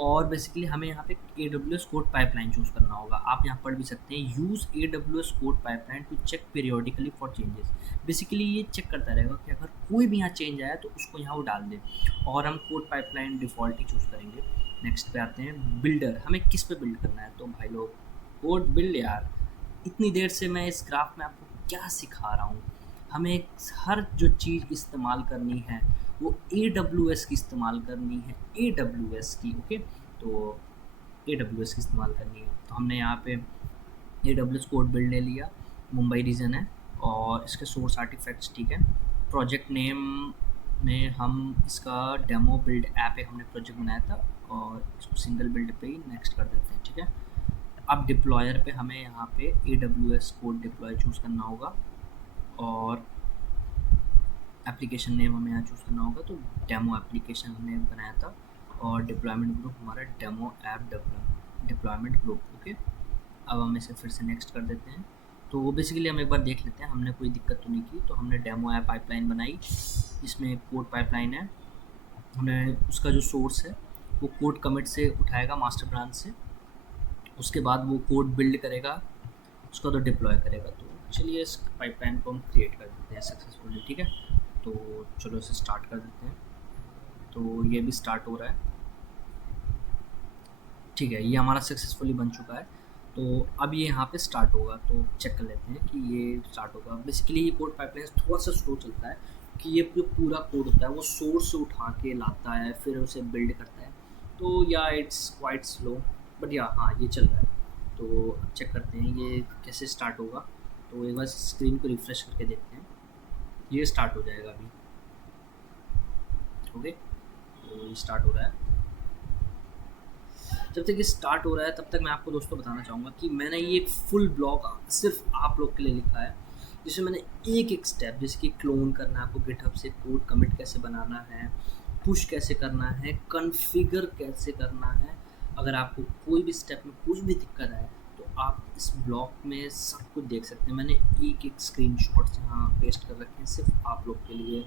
और बेसिकली हमें यहाँ पे AWS कोड पाइपलाइन चूज़ करना होगा। आप यहाँ पढ़ भी सकते हैं, use AWS code pipeline to check periodically for changes. Basically ये चेक करता रहेगा कि अगर कोई भी यहाँ चेंज आया तो उसको यहाँ वो डाल दे। और हम कोड पाइपलाइन डिफ़ॉल्ट ही चूज़ करेंगे। नेक्स्ट पे आते हैं बिल्डर, हमें किस पे बिल्ड करना है। तो भाई लोग कोड बिल्ड यार, इतनी देर से मैं इस ग्राफ में आपको क्या सिखा रहा हूँ। हमें हर जो चीज़ इस्तेमाल करनी है वो AWS की इस्तेमाल करनी है, AWS की। ओके, तो AWS की इस्तेमाल करनी है। तो हमने यहाँ पे AWS कोड बिल्ड ले लिया, मुंबई रीजन है और इसके सोर्स आर्टिफैक्ट्स। ठीक है, प्रोजेक्ट नेम में हम इसका डेमो बिल्ड ऐप एक हमने प्रोजेक्ट बनाया था और इसको सिंगल बिल्ड पे ही नेक्स्ट कर देते हैं। ठीक है, अब डिप्लॉयर पे हमें यहाँ पे AWS कोड डिप्लॉय चूज़ करना होगा और एप्लीकेशन नेम हमें यहाँ चूज़ करना होगा। तो डेमो एप्लीकेशन हमने बनाया था और डिप्लॉयमेंट ग्रुप हमारा demo app deployment group. Okay, अब हम इसे फिर से नेक्स्ट कर देते हैं। तो वो बेसिकली हम एक बार देख लेते हैं हमने कोई दिक्कत तो नहीं की। तो हमने डेमो ऐप पाइपलाइन बनाई, इसमें कोड पाइपलाइन है। हमने उसका जो सोर्स है वो कोड कमिट से उठाएगा मास्टर ब्रांच से, उसके बाद वो कोड बिल्ड करेगा, उसका तो डिप्लॉय करेगा। तो चलिए इस पाइपलाइन को हम क्रिएट कर देते हैं सक्सेसफुली। ठीक है, तो चलो इसे स्टार्ट कर देते हैं। तो ये भी स्टार्ट हो रहा है। ठीक है, ये हमारा सक्सेसफुली बन चुका है। तो अब ये यहाँ पे स्टार्ट होगा, तो चेक कर लेते हैं कि ये स्टार्ट होगा। बेसिकली ये कोड पाइपलाइन थोड़ा सा स्लो चलता है कि ये जो पूरा कोड होता है वो सोर्स से उठा के लाता है फिर उसे बिल्ड करता है। तो या इट्स क्वाइट स्लो, बट या हाँ ये चल रहा है। तो अब चेक करते हैं ये कैसे स्टार्ट होगा। तो एक बार स्क्रीन को रिफ्रेश करके देखते हैं, ये स्टार्ट हो जाएगा अभी। ओके, तो ये स्टार्ट हो रहा है। जब तक ये स्टार्ट हो रहा है तब तक मैं आपको दोस्तों बताना चाहूँगा कि मैंने ये एक फुल ब्लॉग सिर्फ आप लोग के लिए लिखा है, जिसमें मैंने एक एक स्टेप, जैसे कि क्लोन करना है आपको गिटहब से, कोड कमिट कैसे बनाना है, पुश कैसे करना है, कॉन्फ़िगर कैसे करना है। अगर आपको कोई भी स्टेप में कोई भी दिक्कत आए तो आप इस ब्लॉग में सब कुछ देख सकते हैं। मैंने एक-एक स्क्रीनशॉट्स यहाँ पेस्ट कर रखे हैं सिर्फ़ आप लोग के लिए,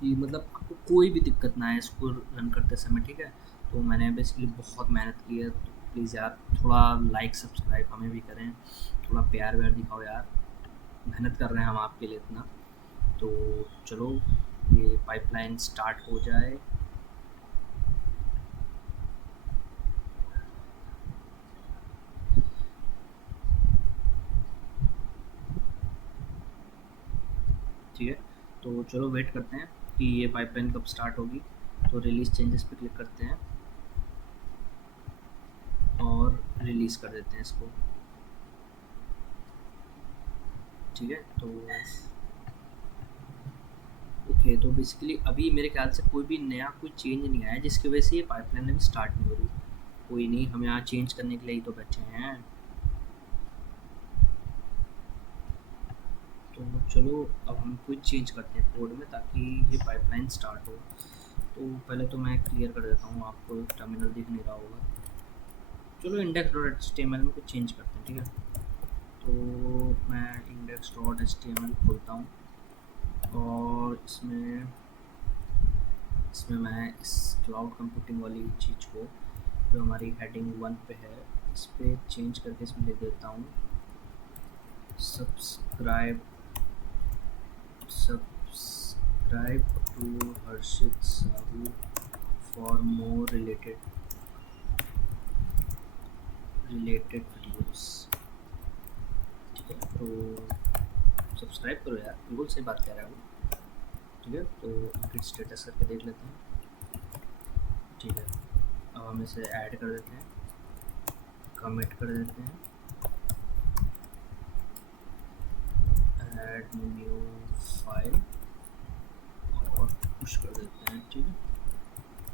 कि मतलब आपको कोई भी दिक्कत ना आए इसको रन करते समय, ठीक है? तो मैंने बेसिकली बहुत मेहनत की है, तो प्लीज़ यार थोड़ा लाइक सब्सक्राइब हमें भी करें, थोड़ा प्यार-व्यार दिखाओ यार, मेहनत कर रहे हैं हम आपके लिए इतना। तो चलो ये पाइपलाइन स्टार्ट हो जाए। ठीक है, तो चलो वेट करते हैं कि ये पाइपलाइन कब स्टार्ट होगी। तो रिलीज़ चेंजेस पे क्लिक करते हैं और रिलीज़ कर देते हैं इसको। ठीक है, तो ओके, तो बेसिकली अभी मेरे ख्याल से कोई भी नया कोई चेंज नहीं आया जिसकी वजह से ये पाइपलाइन अभी स्टार्ट नहीं हो रही। कोई नहीं, हम यहाँ चेंज करने के लिए ही तो बैठे हैं। तो चलो अब हम कोई चेंज करते हैं कोड में ताकि ये पाइपलाइन स्टार्ट हो। तो पहले तो मैं क्लियर कर देता हूँ, आपको टर्मिनल दिख नहीं रहा होगा। चलो index dot H T M L में कुछ चेंज करते हैं, ठीक है? तो मैं index dot H T M L खोलता हूँ और इसमें इसमें मैं इस क्लाउड कंप्यूटिंग वाली चीज़ को जो हमारी हेडिंग 1 पे है इस पे चेंज करके इसमें लिख देता हूँ subscribe subscribe to Harshit Sahu for more related videos. ठीक है, तो सब्सक्राइब करो यार, बिल्कुल सही बात कह रहा है वो। ठीक है, तो गिट स्टेटस करके देख लेते हैं। ठीक है, अब हम इसे ऐड कर देते हैं, कमिट कर देते हैं, ऐड न्यू फाइल और पुश कर देते हैं। ठीक है,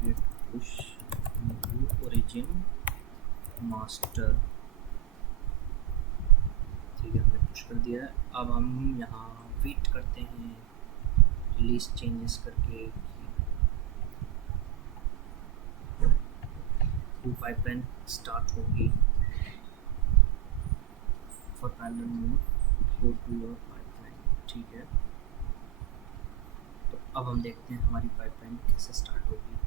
git push new origin master. ठीक है, हमने पुश कर दिया है। अब हम यहाँ वेट करते हैं रिलीज चेंजेस करके वो पाइपलाइन स्टार्ट होगी। For parallel mode go to your pipeline. ठीक है, तो अब हम देखते हैं हमारी पाइपलाइन कैसे स्टार्ट होगी।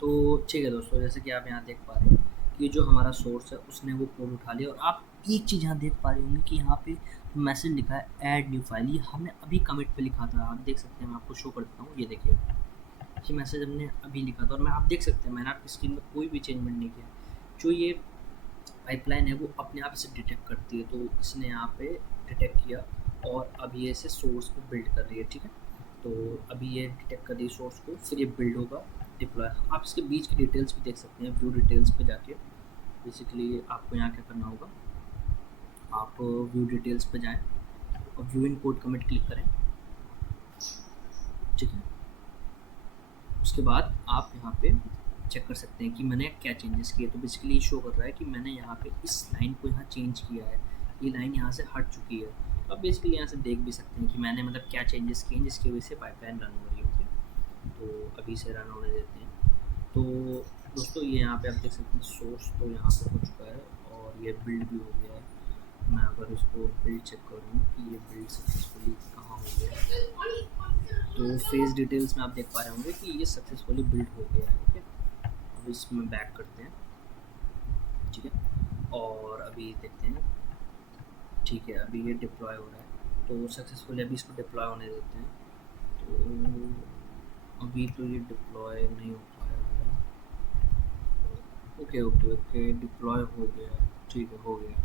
तो ठीक है दोस्तों, जैसे कि आप यहाँ देख पा रहे हैं कि जो हमारा सोर्स है उसने वो कोड उठा लिया, और आप एक चीज़ यहाँ देख पा रहे होंगे कि यहाँ पे मैसेज लिखा है ऐड न्यू फाइल। ये हमने अभी कमिट पे लिखा था, आप देख सकते हैं। मैं आपको शो कर देता हूँ, ये देखिए, ये मैसेज हमने अभी लिखा था और मैं आप देख सकते हैं मैंने आपकी स्क्रीन में कोई भी चेंजमेंट नहीं किया। जो ये पाइपलाइन है वो अपने आप इसे डिटेक्ट करती है, तो इसने यहाँ पे डिटेक्ट किया और अब ये इसे सोर्स को बिल्ड कर रही है। ठीक है, तो अभी ये डिटेक्ट कर रही है सोर्स को, फिर ये बिल्ड होगा, डिप्लॉय। आप इसके बीच की डिटेल्स भी देख सकते हैं, व्यू डिटेल्स पे जाके। बेसिकली आपको यहाँ क्या करना होगा, आप व्यू डिटेल्स पे जाएँ और व्यू इन कोड कमिट क्लिक करें। ठीक है, उसके बाद आप यहाँ पे चेक कर सकते हैं कि मैंने क्या चेंजेस किए। तो बेसिकली ये शो कर रहा है कि मैंने यहाँ पे इस लाइन को यहाँ चेंज किया है, ये लाइन यहाँ से हट चुकी है। तो आप बेसिकली यहाँ से देख भी सकते हैं कि मैंने मतलब क्या चेंजेस किए हैं जिसकी वजह से पाइपलाइन रन हो रही है। तो अभी से रन होने देते हैं। तो दोस्तों ये यहाँ पे आप देख सकते हैं सोर्स तो यहाँ पे हो चुका है और ये बिल्ड भी हो गया है। मैं अगर इसको बिल्ड चेक करूँ कि ये बिल्ड सक्सेसफुली कहाँ हो गया है, तो फेस डिटेल्स में आप देख पा रहे होंगे कि ये सक्सेसफुली बिल्ड हो गया है। ओके, अब इसमें बैक करते हैं। ठीक है, और अभी देखते हैं। ठीक है, अभी ये डिप्लॉय हो रहा है, तो सक्सेसफुली अभी इसको डिप्लॉय होने देते हैं। तो अभी तो ये डिप्लॉय नहीं हो पाया है। ओके ओके ओके, डिप्लॉय हो गया है। ठीक है, हो गया।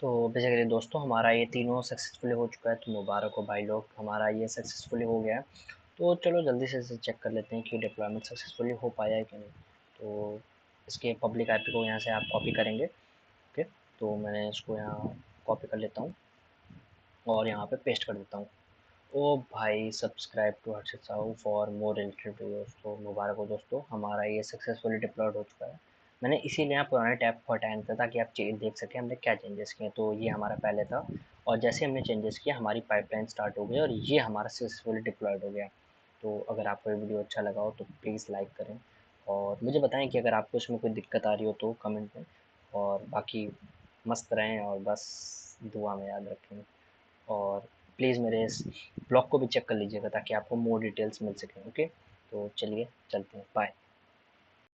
तो बेसिकली दोस्तों हमारा ये तीनों सक्सेसफुली हो चुका है, तो मुबारक हो भाई लोग, हमारा ये सक्सेसफुली हो गया है। तो चलो जल्दी से इसे चेक कर लेते हैं कि डिप्लॉयमेंट सक्सेसफुली हो पाया है कि नहीं। तो इसके पब्लिक आईपी को यहाँ से आप कॉपी करेंगे। ओके, तो मैंने इसको यहाँ कॉपी कर लेता हूँ और यहाँ पे पेस्ट कर देता हूँ। ओ भाई, subscribe to Harshit Sahu for more related videos. तो मुबारक हो दोस्तों, हमारा ये सक्सेसफुली डिप्लॉयड हो चुका है। मैंने इसीलिए यहाँ पुराने टैब को हटाया था ताकि आप चेंज देख सकें हमने क्या चेंजेस किए। तो ये हमारा पहले था और जैसे हमने चेंजेस किया हमारी पाइपलाइन स्टार्ट हो गई और ये हमारा सक्सेसफुली डिप्लॉयड हो गया। तो अगर आपको ये वीडियो अच्छा लगा हो तो प्लीज़ लाइक करें और मुझे बताएं कि अगर आपको इसमें कोई दिक्कत आ रही हो तो कमेंट में। और बाकी मस्त रहें और बस दुआ में याद रखें। और प्लीज़ मेरे इस ब्लॉग को भी चेक कर लीजिएगा ताकि आपको मोर डिटेल्स मिल सकें। ओके, तो चलिए चलते हैं, बाय।